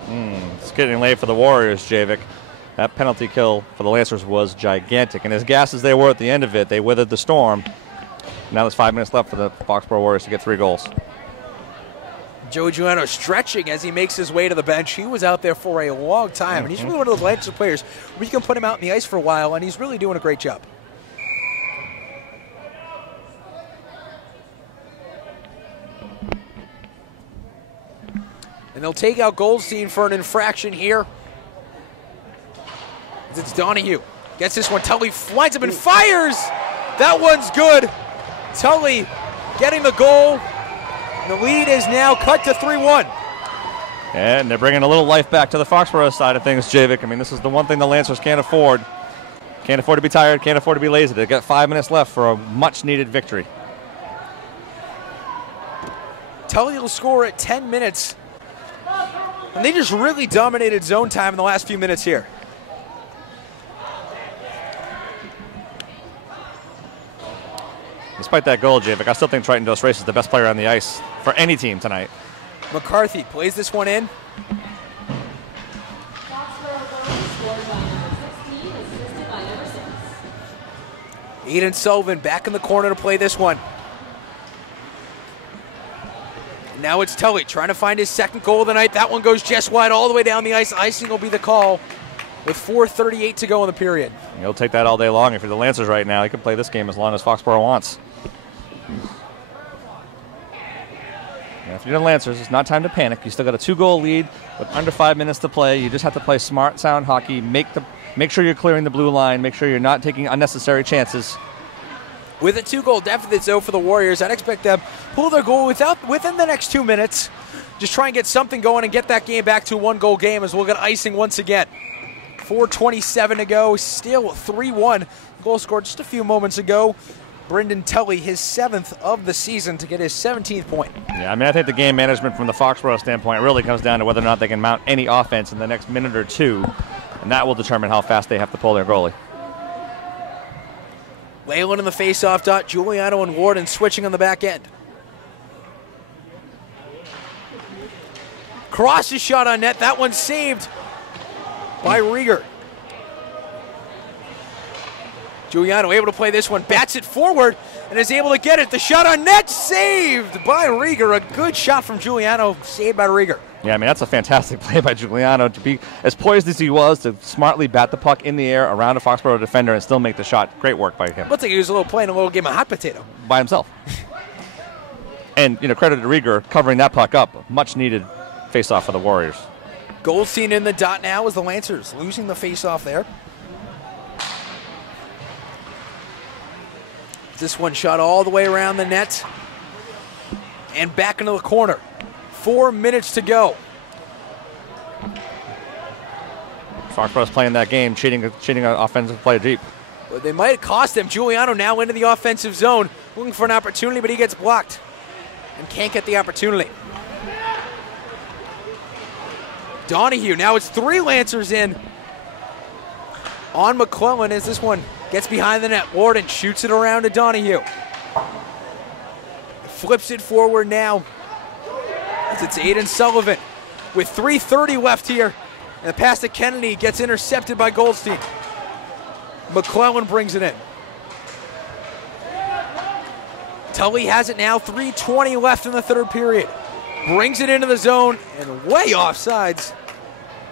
It's getting late for the Warriors, Javik. That penalty kill for the Lancers was gigantic, and as gassed as they were at the end of it, they weathered the storm. Now there's 5 minutes left for the Foxboro Warriors to get 3 goals. Joe Giuliano stretching as he makes his way to the bench. He was out there for a long time, and he's really one of those Lancers players where you can put him out in the ice for a while, and he's really doing a great job. And they'll take out Goldstein for an infraction here. It's Donahue. Gets this one. Tully winds up and fires. That one's good. Tully getting the goal. The lead is now cut to 3-1. And they're bringing a little life back to the Foxboro side of things, Javik. I mean, this is the one thing the Lancers can't afford. Can't afford to be tired, can't afford to be lazy. They've got 5 minutes left for a much-needed victory. Tully will score at 10 minutes. And they just really dominated zone time in the last few minutes here. Despite that goal, Javik, I still think Triton Dos Reis is the best player on the ice for any team tonight. McCarthy plays this one in. Aiden Sullivan back in the corner to play this one. Now it's Tully trying to find his second goal of the night. That one goes just wide all the way down the ice. Icing will be the call with 4:38 to go in the period. He'll take that all day long. If you're the Lancers right now, he can play this game as long as Foxboro wants. Now, if you're the Lancers, it's not time to panic. You still got a 2-goal lead with under 5 minutes to play. You just have to play smart, sound hockey. Make sure you're clearing the blue line. Make sure you're not taking unnecessary chances. With a 2-goal deficit, though, for the Warriors, I'd expect them to pull their goal within the next 2 minutes. Just try and get something going and get that game back to a 1-goal game as we'll get icing once again. 4:27 to go, still 3-1. Goal scored just a few moments ago. Brendan Tully, his 7th of the season, to get his 17th point. Yeah, I mean, I think the game management from the Foxboro standpoint really comes down to whether or not they can mount any offense in the next minute or two, and that will determine how fast they have to pull their goalie. Leyland in the face-off dot. Giuliano and Warden switching on the back end. Crosses shot on net. That one's saved by Rieger. Giuliano able to play this one. Bats it forward and is able to get it. The shot on net saved by Rieger. A good shot from Giuliano, saved by Rieger. Yeah, I mean, that's a fantastic play by Giuliano to be as poised as he was to smartly bat the puck in the air around a Foxboro defender and still make the shot. Great work by him. Looks like he was playing a little game of hot potato. By himself. And, credit to Rieger covering that puck up. Much needed face-off for the Warriors. Goldstein in the dot now as the Lancers losing the face-off there. This one shot all the way around the net and back into the corner. 4 minutes to go. Foxboro's playing that game, cheating an offensive play deep. But they might cost them. Giuliano now into the offensive zone, looking for an opportunity, but he gets blocked and can't get the opportunity. Donahue, now it's 3 Lancers in on McClellan as this one gets behind the net. Warden shoots it around to Donahue. Flips it forward now. As it's Aiden Sullivan with 3:30 left here And the pass to Kennedy gets intercepted by Goldstein. McClellan brings it in. Tully has it now, 3:20 left in the third period. Brings it into the zone, and way offsides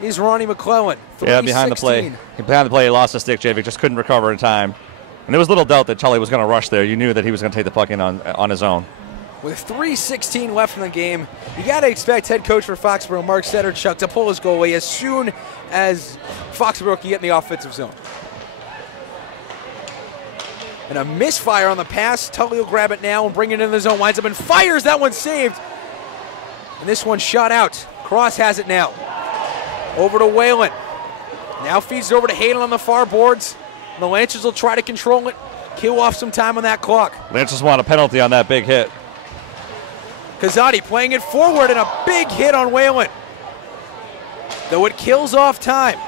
is Ronnie McClellan. Yeah, behind the play. Behind the play, he lost a stick, Javik, just couldn't recover in time. And there was little doubt that Tully was going to rush there. You knew that he was going to take the puck in on his own. With 3:16 left in the game, you got to expect head coach for Foxboro, Mark Setterchuk, to pull his goalie as soon as Foxboro can get in the offensive zone. And a misfire on the pass. Tully will grab it now and bring it in the zone. Winds up and fires. That one's saved. And this one's shot out. Cross has it now. Over to Whalen. Now feeds it over to Hayden on the far boards. And the Lancers will try to control it. Kill off some time on that clock. Lancers want a penalty on that big hit. Kazadi playing it forward and a big hit on Whalen. Though it kills off time.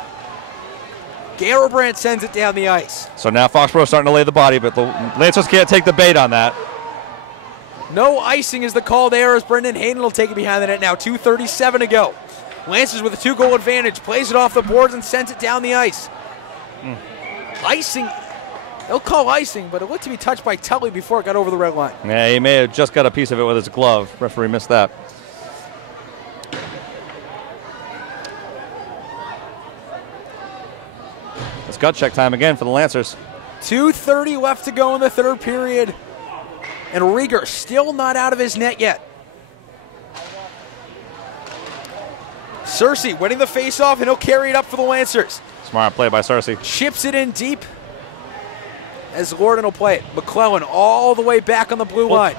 Garabrandt sends it down the ice. So now Foxboro's starting to lay the body, but the Lancers can't take the bait on that. No icing is the call there as Brendan Hayden will take it behind the net now. 2:37 to go. Lancers with a 2-goal advantage. Plays it off the boards and sends it down the ice. Icing. They'll call icing, but it looked to be touched by Tully before it got over the red line. Yeah, he may have just got a piece of it with his glove. Referee missed that. It's gut check time again for the Lancers. 2:30 left to go in the third period. And Rieger still not out of his net yet. Cersei winning the faceoff, and he'll carry it up for the Lancers. Smart play by Cersei. Chips it in deep as Gordon will play it. McClellan all the way back on the blue line.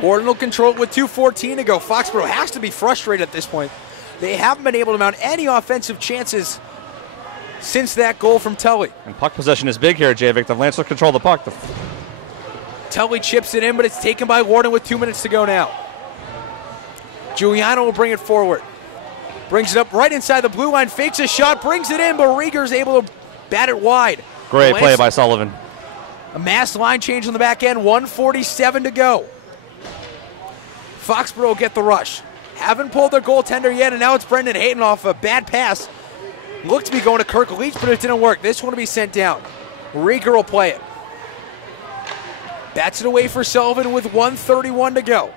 Gordon will control it with 2:14 to go. Foxboro has to be frustrated at this point. They haven't been able to mount any offensive chances since that goal from Tully. And puck possession is big here, Javik. The Lancers control the puck. Tully chips it in, but it's taken by Gordon with 2 minutes to go now. Giuliano will bring it forward. Brings it up right inside the blue line, fakes a shot, brings it in, but Rieger's able to bat it wide. Great play by Sullivan. A mass line change on the back end, 1:47 to go. Foxboro will get the rush. Haven't pulled their goaltender yet, and now it's Brendan Hayden off a bad pass. Looked to be going to Kirk Leach, but it didn't work. This one will be sent down. Rieger will play it. Bats it away for Sullivan with 1:31 to go.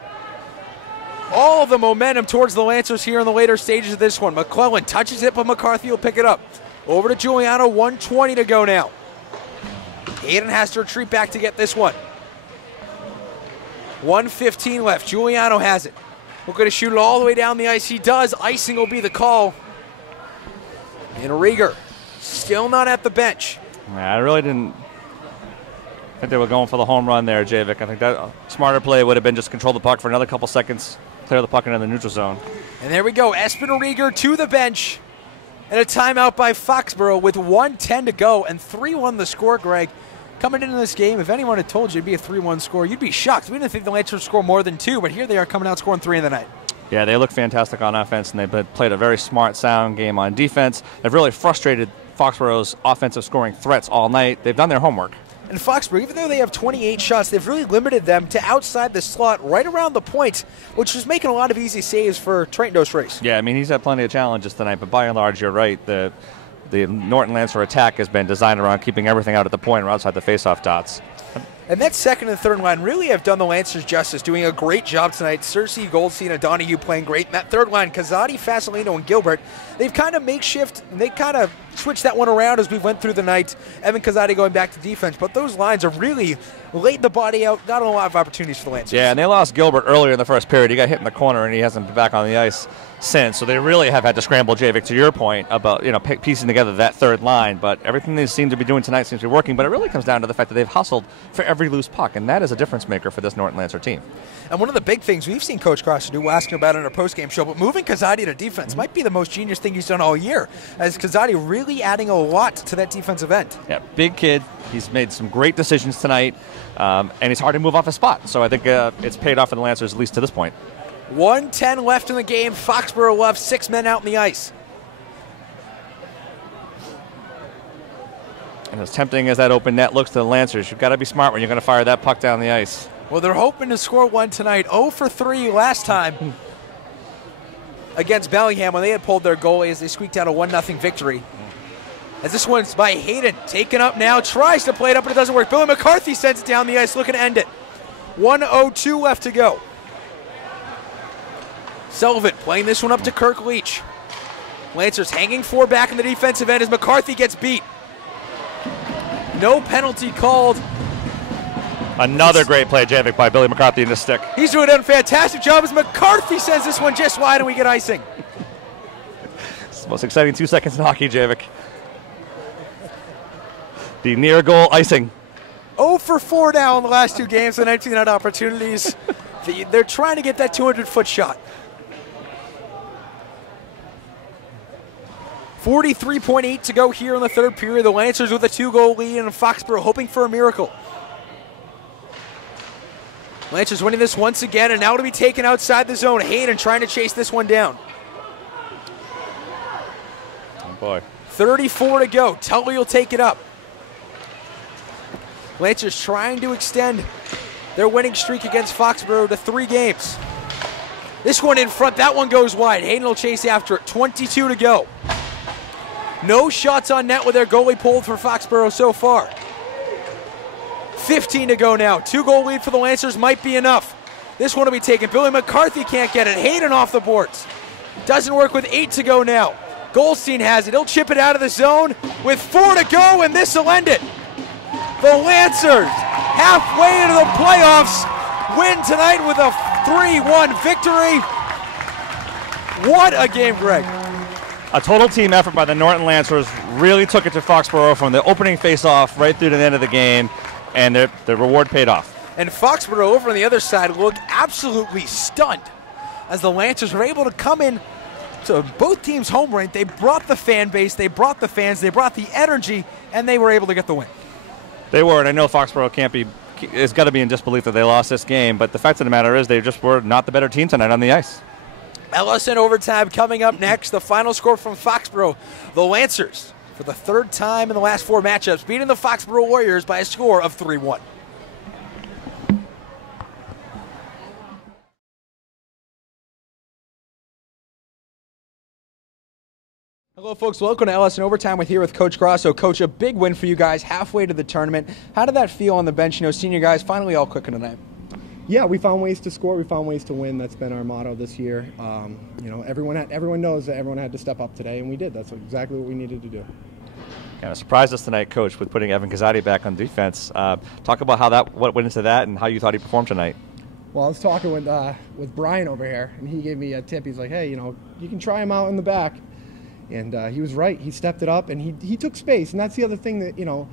All the momentum towards the Lancers here in the later stages of this one. McClellan touches it, but McCarthy will pick it up. Over to Giuliano, 1:20 to go now. Hayden has to retreat back to get this one. 1:15 left. Giuliano has it. We're going to shoot it all the way down the ice. He does. Icing will be the call. And Rieger still not at the bench. I really didn't think they were going for the home run there, Javik. I think that smarter play would have been just control the puck for another couple seconds, clear the puck into the neutral zone. And there we go. Espen Rieger to the bench. And a timeout by Foxboro with 1:10 to go and 3-1 the score, Greg. Coming into this game, if anyone had told you it'd be a 3-1 score, you'd be shocked. We didn't think the Lancers would score more than 2, but here they are coming out scoring 3 in the night. Yeah, they look fantastic on offense, and they've played a very smart, sound game on defense. They've really frustrated Foxboro's offensive scoring threats all night. They've done their homework. And Foxboro, even though they have 28 shots, they've really limited them to outside the slot, right around the point, which is making a lot of easy saves for Trent Dos Reis. Yeah, I mean, he's had plenty of challenges tonight, but by and large, you're right. The Norton Lancer attack has been designed around keeping everything out at the point or outside the faceoff dots. And that second and third line really have done the Lancers justice, doing a great job tonight. Cersei, Goldstein, and Donahue playing great. And that third line, Kazadi, Fasolino, and Gilbert, they've kind of makeshift, and they kind of switched that one around as we went through the night. Evan Kazadi going back to defense. But those lines are really laid the body out, got a lot of opportunities for the Lancers. Yeah, and they lost Gilbert earlier in the first period. He got hit in the corner, and he hasn't been back on the ice since. So they really have had to scramble, Javik, to your point about piecing together that third line. But everything they seem to be doing tonight seems to be working. But it really comes down to the fact that they've hustled for every loose puck, and that is a difference maker for this Norton Lancer team. And one of the big things we've seen Coach Crosser do, we'll ask him about it in our postgame show, but moving Kazadi to defense might be the most genius thing he's done all year, as Kazadi really adding a lot to that defensive end. Yeah, big kid. He's made some great decisions tonight, and he's hard to move off his spot. So I think it's paid off for the Lancers, at least to this point. 1:10 left in the game. Foxboro left 6 men out in the ice. And as tempting as that open net looks to the Lancers, you've got to be smart when you're going to fire that puck down the ice. Well, they're hoping to score one tonight. 0 for 3 last time. against Bellingham when they had pulled their goalie as they squeaked out a 1-0 victory. As this one's by Hayden, taken up now, tries to play it up, but it doesn't work. Billy McCarthy sends it down the ice, looking to end it. 1:02 left to go. Sullivan playing this one up to Kirk Leach. Lancers hanging 4 back in the defensive end as McCarthy gets beat. No penalty called. Another great play, Javik, by Billy McCarthy in the stick. He's doing a fantastic job as McCarthy sends this one just wide and we get icing. It's the most exciting 2 seconds in hockey, Javik. The near goal icing. 0 for 4 now in the last 2 games with 19 out opportunities. They're trying to get that 200-foot shot. 43.8 to go here in the third period. The Lancers with a 2-goal lead and Foxboro hoping for a miracle. Lancers winning this once again and now to be taken outside the zone. Hayden trying to chase this one down. Oh boy. 34 to go. Tully will take it up. Lancers trying to extend their winning streak against Foxboro to 3 games. This one in front, that one goes wide. Hayden will chase after it. 22 to go. No shots on net with their goalie pulled for Foxboro so far. 15 to go now. 2-goal lead for the Lancers might be enough. This one will be taken. Billy McCarthy can't get it. Hayden off the boards. Doesn't work with 8 to go now. Goldstein has it. He'll chip it out of the zone with 4 to go, and this will end it. The Lancers, halfway into the playoffs, win tonight with a 3-1 victory. What a game, Greg. A total team effort by the Norton Lancers. Really took it to Foxboro from the opening face-off right through to the end of the game, and the reward paid off. And Foxboro over on the other side looked absolutely stunned as the Lancers were able to come in to both teams' home rink. They brought the fan base, they brought the fans, they brought the energy, and they were able to get the win. They were, and I know Foxboro it's got to be in disbelief that they lost this game, but the fact of the matter is they just were not the better team tonight on the ice. LSN overtime coming up next. The final score from Foxboro. The Lancers, for the 3rd time in the last 4 matchups, beating the Foxboro Warriors by a score of 3-1. Hello, folks. Welcome to LSN Overtime. We're here with Coach Grosso. Coach, a big win for you guys halfway to the tournament. How did that feel on the bench? You know, senior guys finally all clicking tonight. Yeah, we found ways to score. We found ways to win. That's been our motto this year. You know, everyone knows that everyone had to step up today, and we did. That's exactly what we needed to do. Kind of surprised us tonight, Coach, with putting Evan Kazadi back on defense. Talk about what went into that and how you thought he performed tonight. Well, I was talking with Brian over here, and he gave me a tip. He's like, hey, you know, you can try him out in the back. And he was right. He stepped it up, and he took space. And that's the other thing that, you know,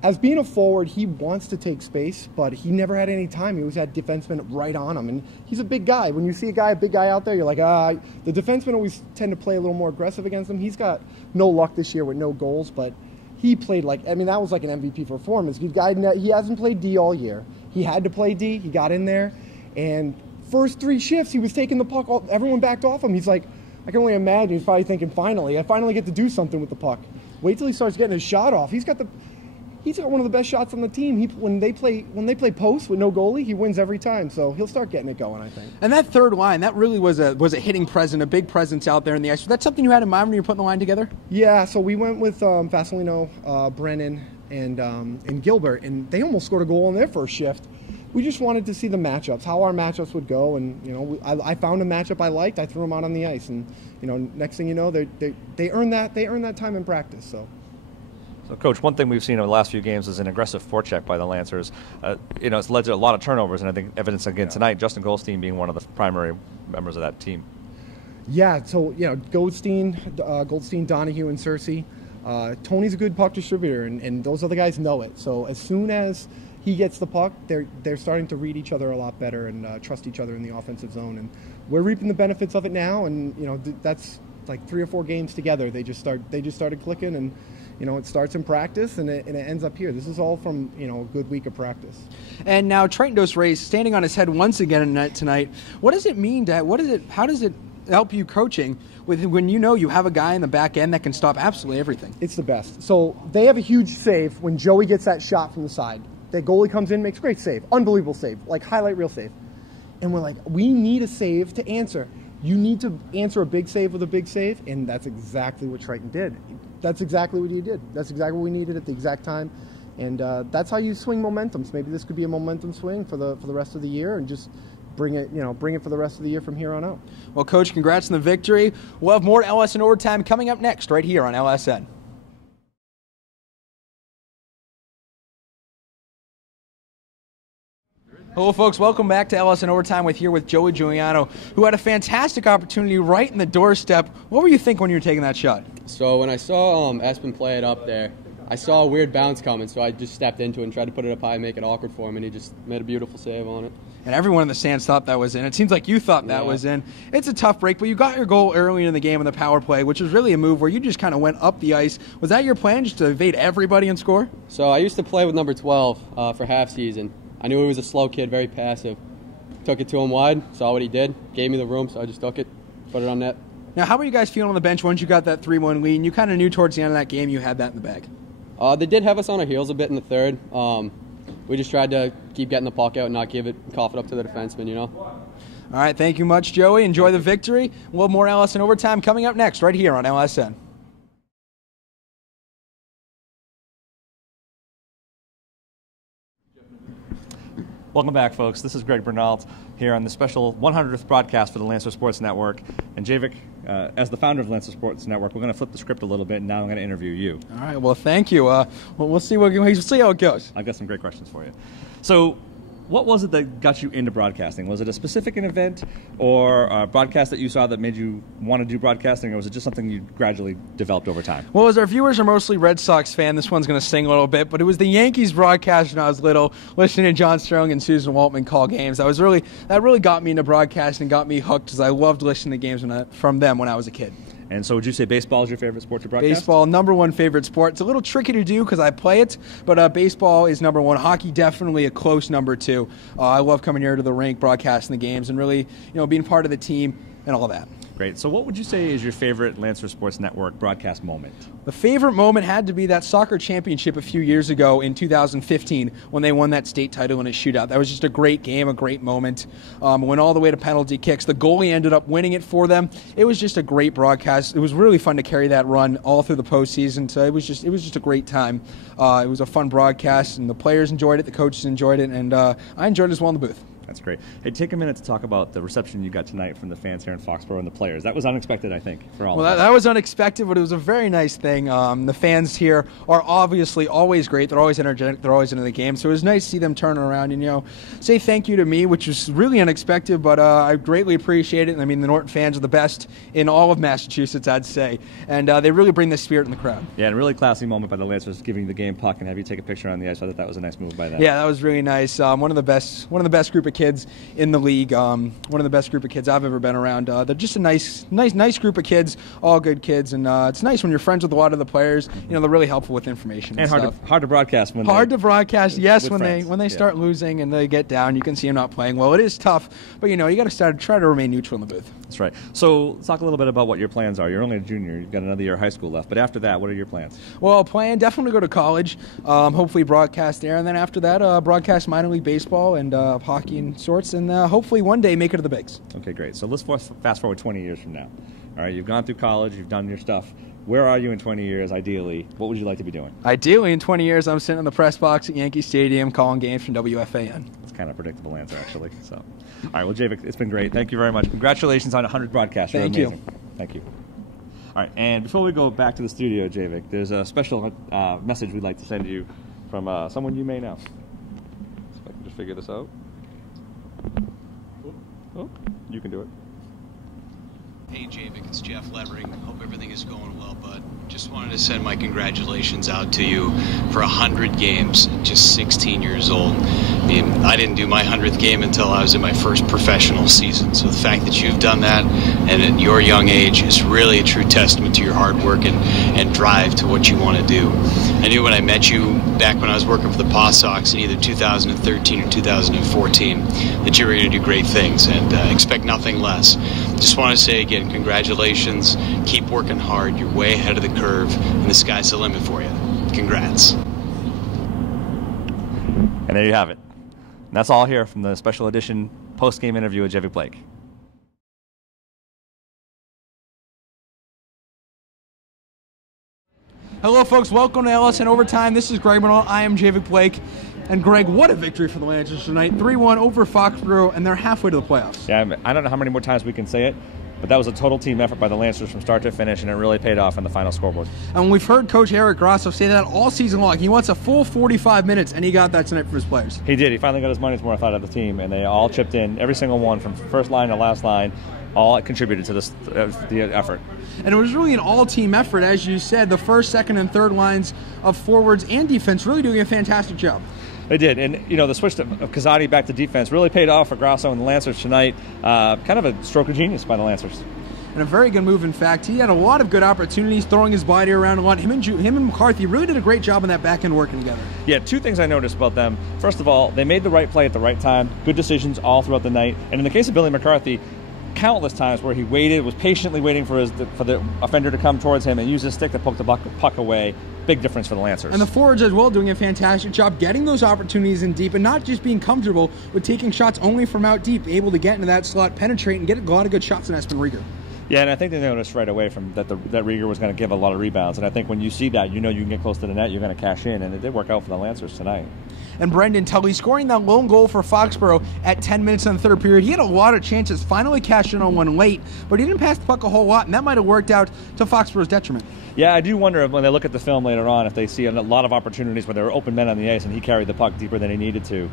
as being a forward, he wants to take space, but he never had any time. He always had defensemen right on him. And he's a big guy. When you see a big guy out there, you're like, the defensemen always tend to play a little more aggressive against him. He's got no luck this year with no goals, but he played that was like an MVP performance. He hasn't played D all year. He had to play D. He got in there. And first 3 shifts, he was taking the puck. Everyone backed off him. He's like, I can only imagine he's probably thinking, I finally get to do something with the puck. Wait till he starts getting his shot off. He's got one of the best shots on the team. When they play post with no goalie, he wins every time. So he'll start getting it going, I think. And that third line, that really was a hitting presence, a big presence out there in the ice. Was that something you had in mind when you were putting the line together? Yeah. So we went with Vasilino, Brennan, and Gilbert, and they almost scored a goal in their first shift. We just wanted to see the matchups, how our matchups would go, and you know, I found a matchup I liked. I threw them out on the ice, and you know, next thing you know, they earned that time in practice. So, Coach, one thing we've seen over the last few games is an aggressive forecheck by the Lancers. You know, it's led to a lot of turnovers, and I think evidence again tonight. Justin Goldstein being one of the primary members of that team. Yeah. So you know, Goldstein, Donahue, and Cersei. Tony's a good puck distributor, and those other guys know it. So as soon as he gets the puck, they're starting to read each other a lot better and trust each other in the offensive zone, and we're reaping the benefits of it now. And you know, that's like 3 or 4 games together. They just started clicking, and you know, it starts in practice and it ends up here. This is all from, you know, a good week of practice. And now Trenton Dos Reis standing on his head once again tonight. What does it mean how does it help you coaching when you know you have a guy in the back end that can stop absolutely everything? It's the best. So they have a huge save when Joey gets that shot from the side. The goalie comes in, makes a great save. Unbelievable save. Like highlight reel save. And we're like, we need a save to answer. you need to answer a big save with a big save, and that's exactly what Triton did. That's exactly what he did. That's exactly what we needed at the exact time, and that's how you swing momentum. So maybe this could be a momentum swing for the rest of the year, and just bring it for the rest of the year from here on out. Well, Coach, congrats on the victory. We'll have more LSN Overtime coming up next right here on LSN. Hello, folks. Welcome back to LSN Overtime with Joey Giuliano, who had a fantastic opportunity right in the doorstep. What were you thinking when you were taking that shot? So when I saw Espen play it up there, I saw a weird bounce coming, so I just stepped into it and tried to put it up high, make it awkward for him, and he just made a beautiful save on it. And everyone in the stands thought that was in. It seems like you thought that was in. It's a tough break, but you got your goal early in the game in the power play, which was really a move where you just kind of went up the ice. Was that your plan, just to evade everybody and score? So I used to play with number 12 for half season. I knew he was a slow kid, very passive. Took it to him wide, saw what he did, gave me the room, so I just took it, put it on net. Now, how were you guys feeling on the bench once you got that 3-1 lead? And you kind of knew towards the end of that game you had that in the bag. They did have us on our heels a bit in the third. We just tried to keep getting the puck out and not cough it up to the defenseman, you know. All right, thank you much, Joey. Enjoy the victory. We'll have more LSN Overtime coming up next right here on LSN. Welcome back, folks. This is Greg Bernald here on the special 100th broadcast for the Lancer Sports Network. And Javik, as the founder of Lancer Sports Network, we're going to flip the script a little bit, and now I'm going to interview you. All right. Well, thank you. We'll see how it goes. I've got some great questions for you. So, what was it that got you into broadcasting? Was it a specific event or a broadcast that you saw that made you want to do broadcasting, or was it just something you gradually developed over time? Well, as our viewers are mostly Red Sox fan, this one's going to sting a little bit, but it was the Yankees broadcast when I was little, listening to John Sterling and Susan Waltman call games. That really got me into broadcasting and got me hooked, because I loved listening to games from them when I was a kid. And so would you say baseball is your favorite sport to broadcast? Baseball, #1 favorite sport. It's a little tricky to do because I play it, but baseball is #1. Hockey, definitely a close #2. I love coming here to the rink, broadcasting the games, and really, being part of the team and all that. Great. So what would you say is your favorite Lancer Sports Network broadcast moment? The favorite moment had to be that soccer championship a few years ago in 2015 when they won that state title in a shootout. That was just a great game, a great moment. Went all the way to penalty kicks. The goalie ended up winning it for them. It was just a great broadcast. It was really fun to carry that run all through the postseason. So it was just a great time. It was a fun broadcast, and the players enjoyed it, the coaches enjoyed it, and I enjoyed it as well in the booth. That's great. Hey, take a minute to talk about the reception you got tonight from the fans here in Foxboro and the players. That was unexpected, I think, for all of us. That was unexpected, but it was a very nice thing. The fans here are obviously always great. They're always energetic. They're always into the game. So it was nice to see them turn around and, say thank you to me, which was really unexpected, but I greatly appreciate it. I mean, the Norton fans are the best in all of Massachusetts, I'd say. And they really bring the spirit in the crowd. Yeah, and a really classy moment by the Lancers, giving the game puck and have you take a picture on the ice. I thought that was a nice move by them. Yeah, that was really nice. One of the best group of kids in the league. One of the best group of kids I've ever been around. They're just a nice group of kids, all good kids, and it's nice when you're friends with a lot of the players. They're really helpful with information and hard to broadcast when yes, when they start losing and they get down, you can see them not playing well. It is tough, but you got to try to remain neutral in the booth. That's right. So let's talk a little bit about what your plans are. You're only a junior. You've got another year of high school left, but after that, what are your plans? Well, definitely go to college, hopefully broadcast there, and then after that, broadcast minor league baseball and hockey and sorts, and hopefully one day make it to the bigs. Okay, great. So let's fast forward 20 years from now. All right, you've gone through college, you've done your stuff. Where are you in 20 years, ideally? What would you like to be doing? Ideally, in 20 years, I'm sitting in the press box at Yankee Stadium calling games from WFAN. It's kind of a predictable answer, actually. So, all right, well, Javik, it's been great. Thank you very much. Congratulations on 100 broadcasts. Thank you. Thank you. All right, and before we go back to the studio, Javik, there's a special message we'd like to send you from someone you may know. So if I can just figure this out. Oh, you can do it. Hey Javik, it's Jeff Levering. Hope everything is going well, bud. Just wanted to send my congratulations out to you for 100 games, just 16 years old. I mean, I didn't do my 100th game until I was in my first professional season. So the fact that you've done that and at your young age is really a true testament to your hard work and drive to what you want to do. I knew when I met you back when I was working for the Paw Sox in either 2013 or 2014 that you were going to do great things, and expect nothing less. Just want to say again, congratulations. Keep working hard. You're way ahead of the curve, and the sky's the limit for you. Congrats. And there you have it. And that's all here from the special edition post-game interview with Javik Blake. Hello, folks. Welcome to LSN Overtime. This is Greg Bernal. I am Javic Blake. And Greg, what a victory for the Lancers tonight. 3-1 over Foxboro, and they're halfway to the playoffs. Yeah, I don't know how many more times we can say it, but that was a total team effort by the Lancers from start to finish, and it really paid off on the final scoreboard. And we've heard Coach Eric Grasso say that all season long. He wants a full 45 minutes, and he got that tonight for his players. He did. He finally got his money's worth out of the team, and they all chipped in. Every single one, from first line to last line, all contributed to this the effort. And it was really an all-team effort, as you said. The first, second, and third lines of forwards and defense really doing a fantastic job. They did, and the switch of Kazadi back to defense really paid off for Grasso and the Lancers tonight. Kind of a stroke of genius by the Lancers. And a very good move, in fact. He had a lot of good opportunities, throwing his body around a lot. Him and McCarthy really did a great job in that back end working together. Yeah, two things I noticed about them. First of all, they made the right play at the right time. Good decisions all throughout the night. And in the case of Billy McCarthy, countless times where he waited, was patiently waiting for the offender to come towards him and use his stick to poke the puck away. Big difference for the Lancers. And the forwards as well doing a fantastic job getting those opportunities in deep and not just being comfortable with taking shots only from out deep, able to get into that slot, penetrate, and get a lot of good shots in Espen Rieger. Yeah, and I think they noticed right away from that Rieger was going to give a lot of rebounds. And I think when you see that, you know you can get close to the net, you're going to cash in. And it did work out for the Lancers tonight. And Brendan Tully scoring that lone goal for Foxboro at 10 minutes in the third period. He had a lot of chances, finally cashed in on one late, but he didn't pass the puck a whole lot, and that might have worked out to Foxboro's detriment. Yeah, I do wonder if when they look at the film later on if they see a lot of opportunities where there were open men on the ice and he carried the puck deeper than he needed to.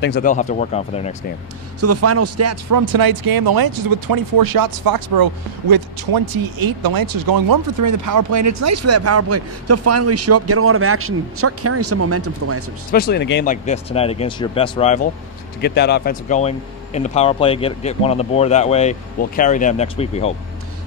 Things that they'll have to work on for their next game. So the final stats from tonight's game, the Lancers with 24 shots, Foxboro with 28. The Lancers going 1 for 3 in the power play, and it's nice for that power play to finally show up, get a lot of action, start carrying some momentum for the Lancers. Especially in a game like this tonight against your best rival, to get that offensive going in the power play, get one on the board that way, will carry them next week, we hope.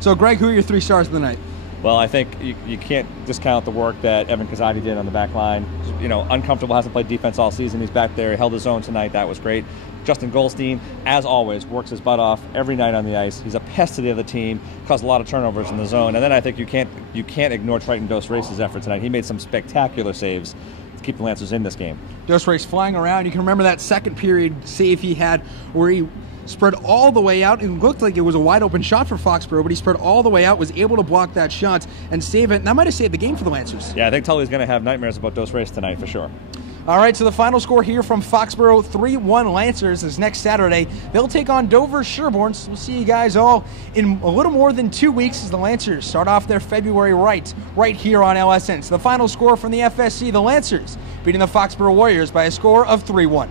So Greg, who are your 3 stars of the night? Well, I think you can't discount the work that Evan Kazadi did on the back line. Uncomfortable, hasn't played defense all season. He's back there, he held his own tonight. That was great. Justin Goldstein, as always, works his butt off every night on the ice. He's a pest to the other team, caused a lot of turnovers in the zone. And then I think you can't ignore Triton Dos Reis' effort tonight. He made some spectacular saves to keep the Lancers in this game. Dos Reis flying around. You can remember that second period save he had where he spread all the way out. It looked like it was a wide open shot for Foxboro, but he spread all the way out, was able to block that shot and save it. And that might have saved the game for the Lancers. Yeah, I think Tully's going to have nightmares about Dos Reis tonight for sure. All right, so the final score here from Foxboro, 3-1 Lancers, is next Saturday. They'll take on Dover Sherborne. So we'll see you guys all in a little more than 2 weeks as the Lancers start off their February right here on LSN. So the final score from the FSC, the Lancers beating the Foxboro Warriors by a score of 3-1.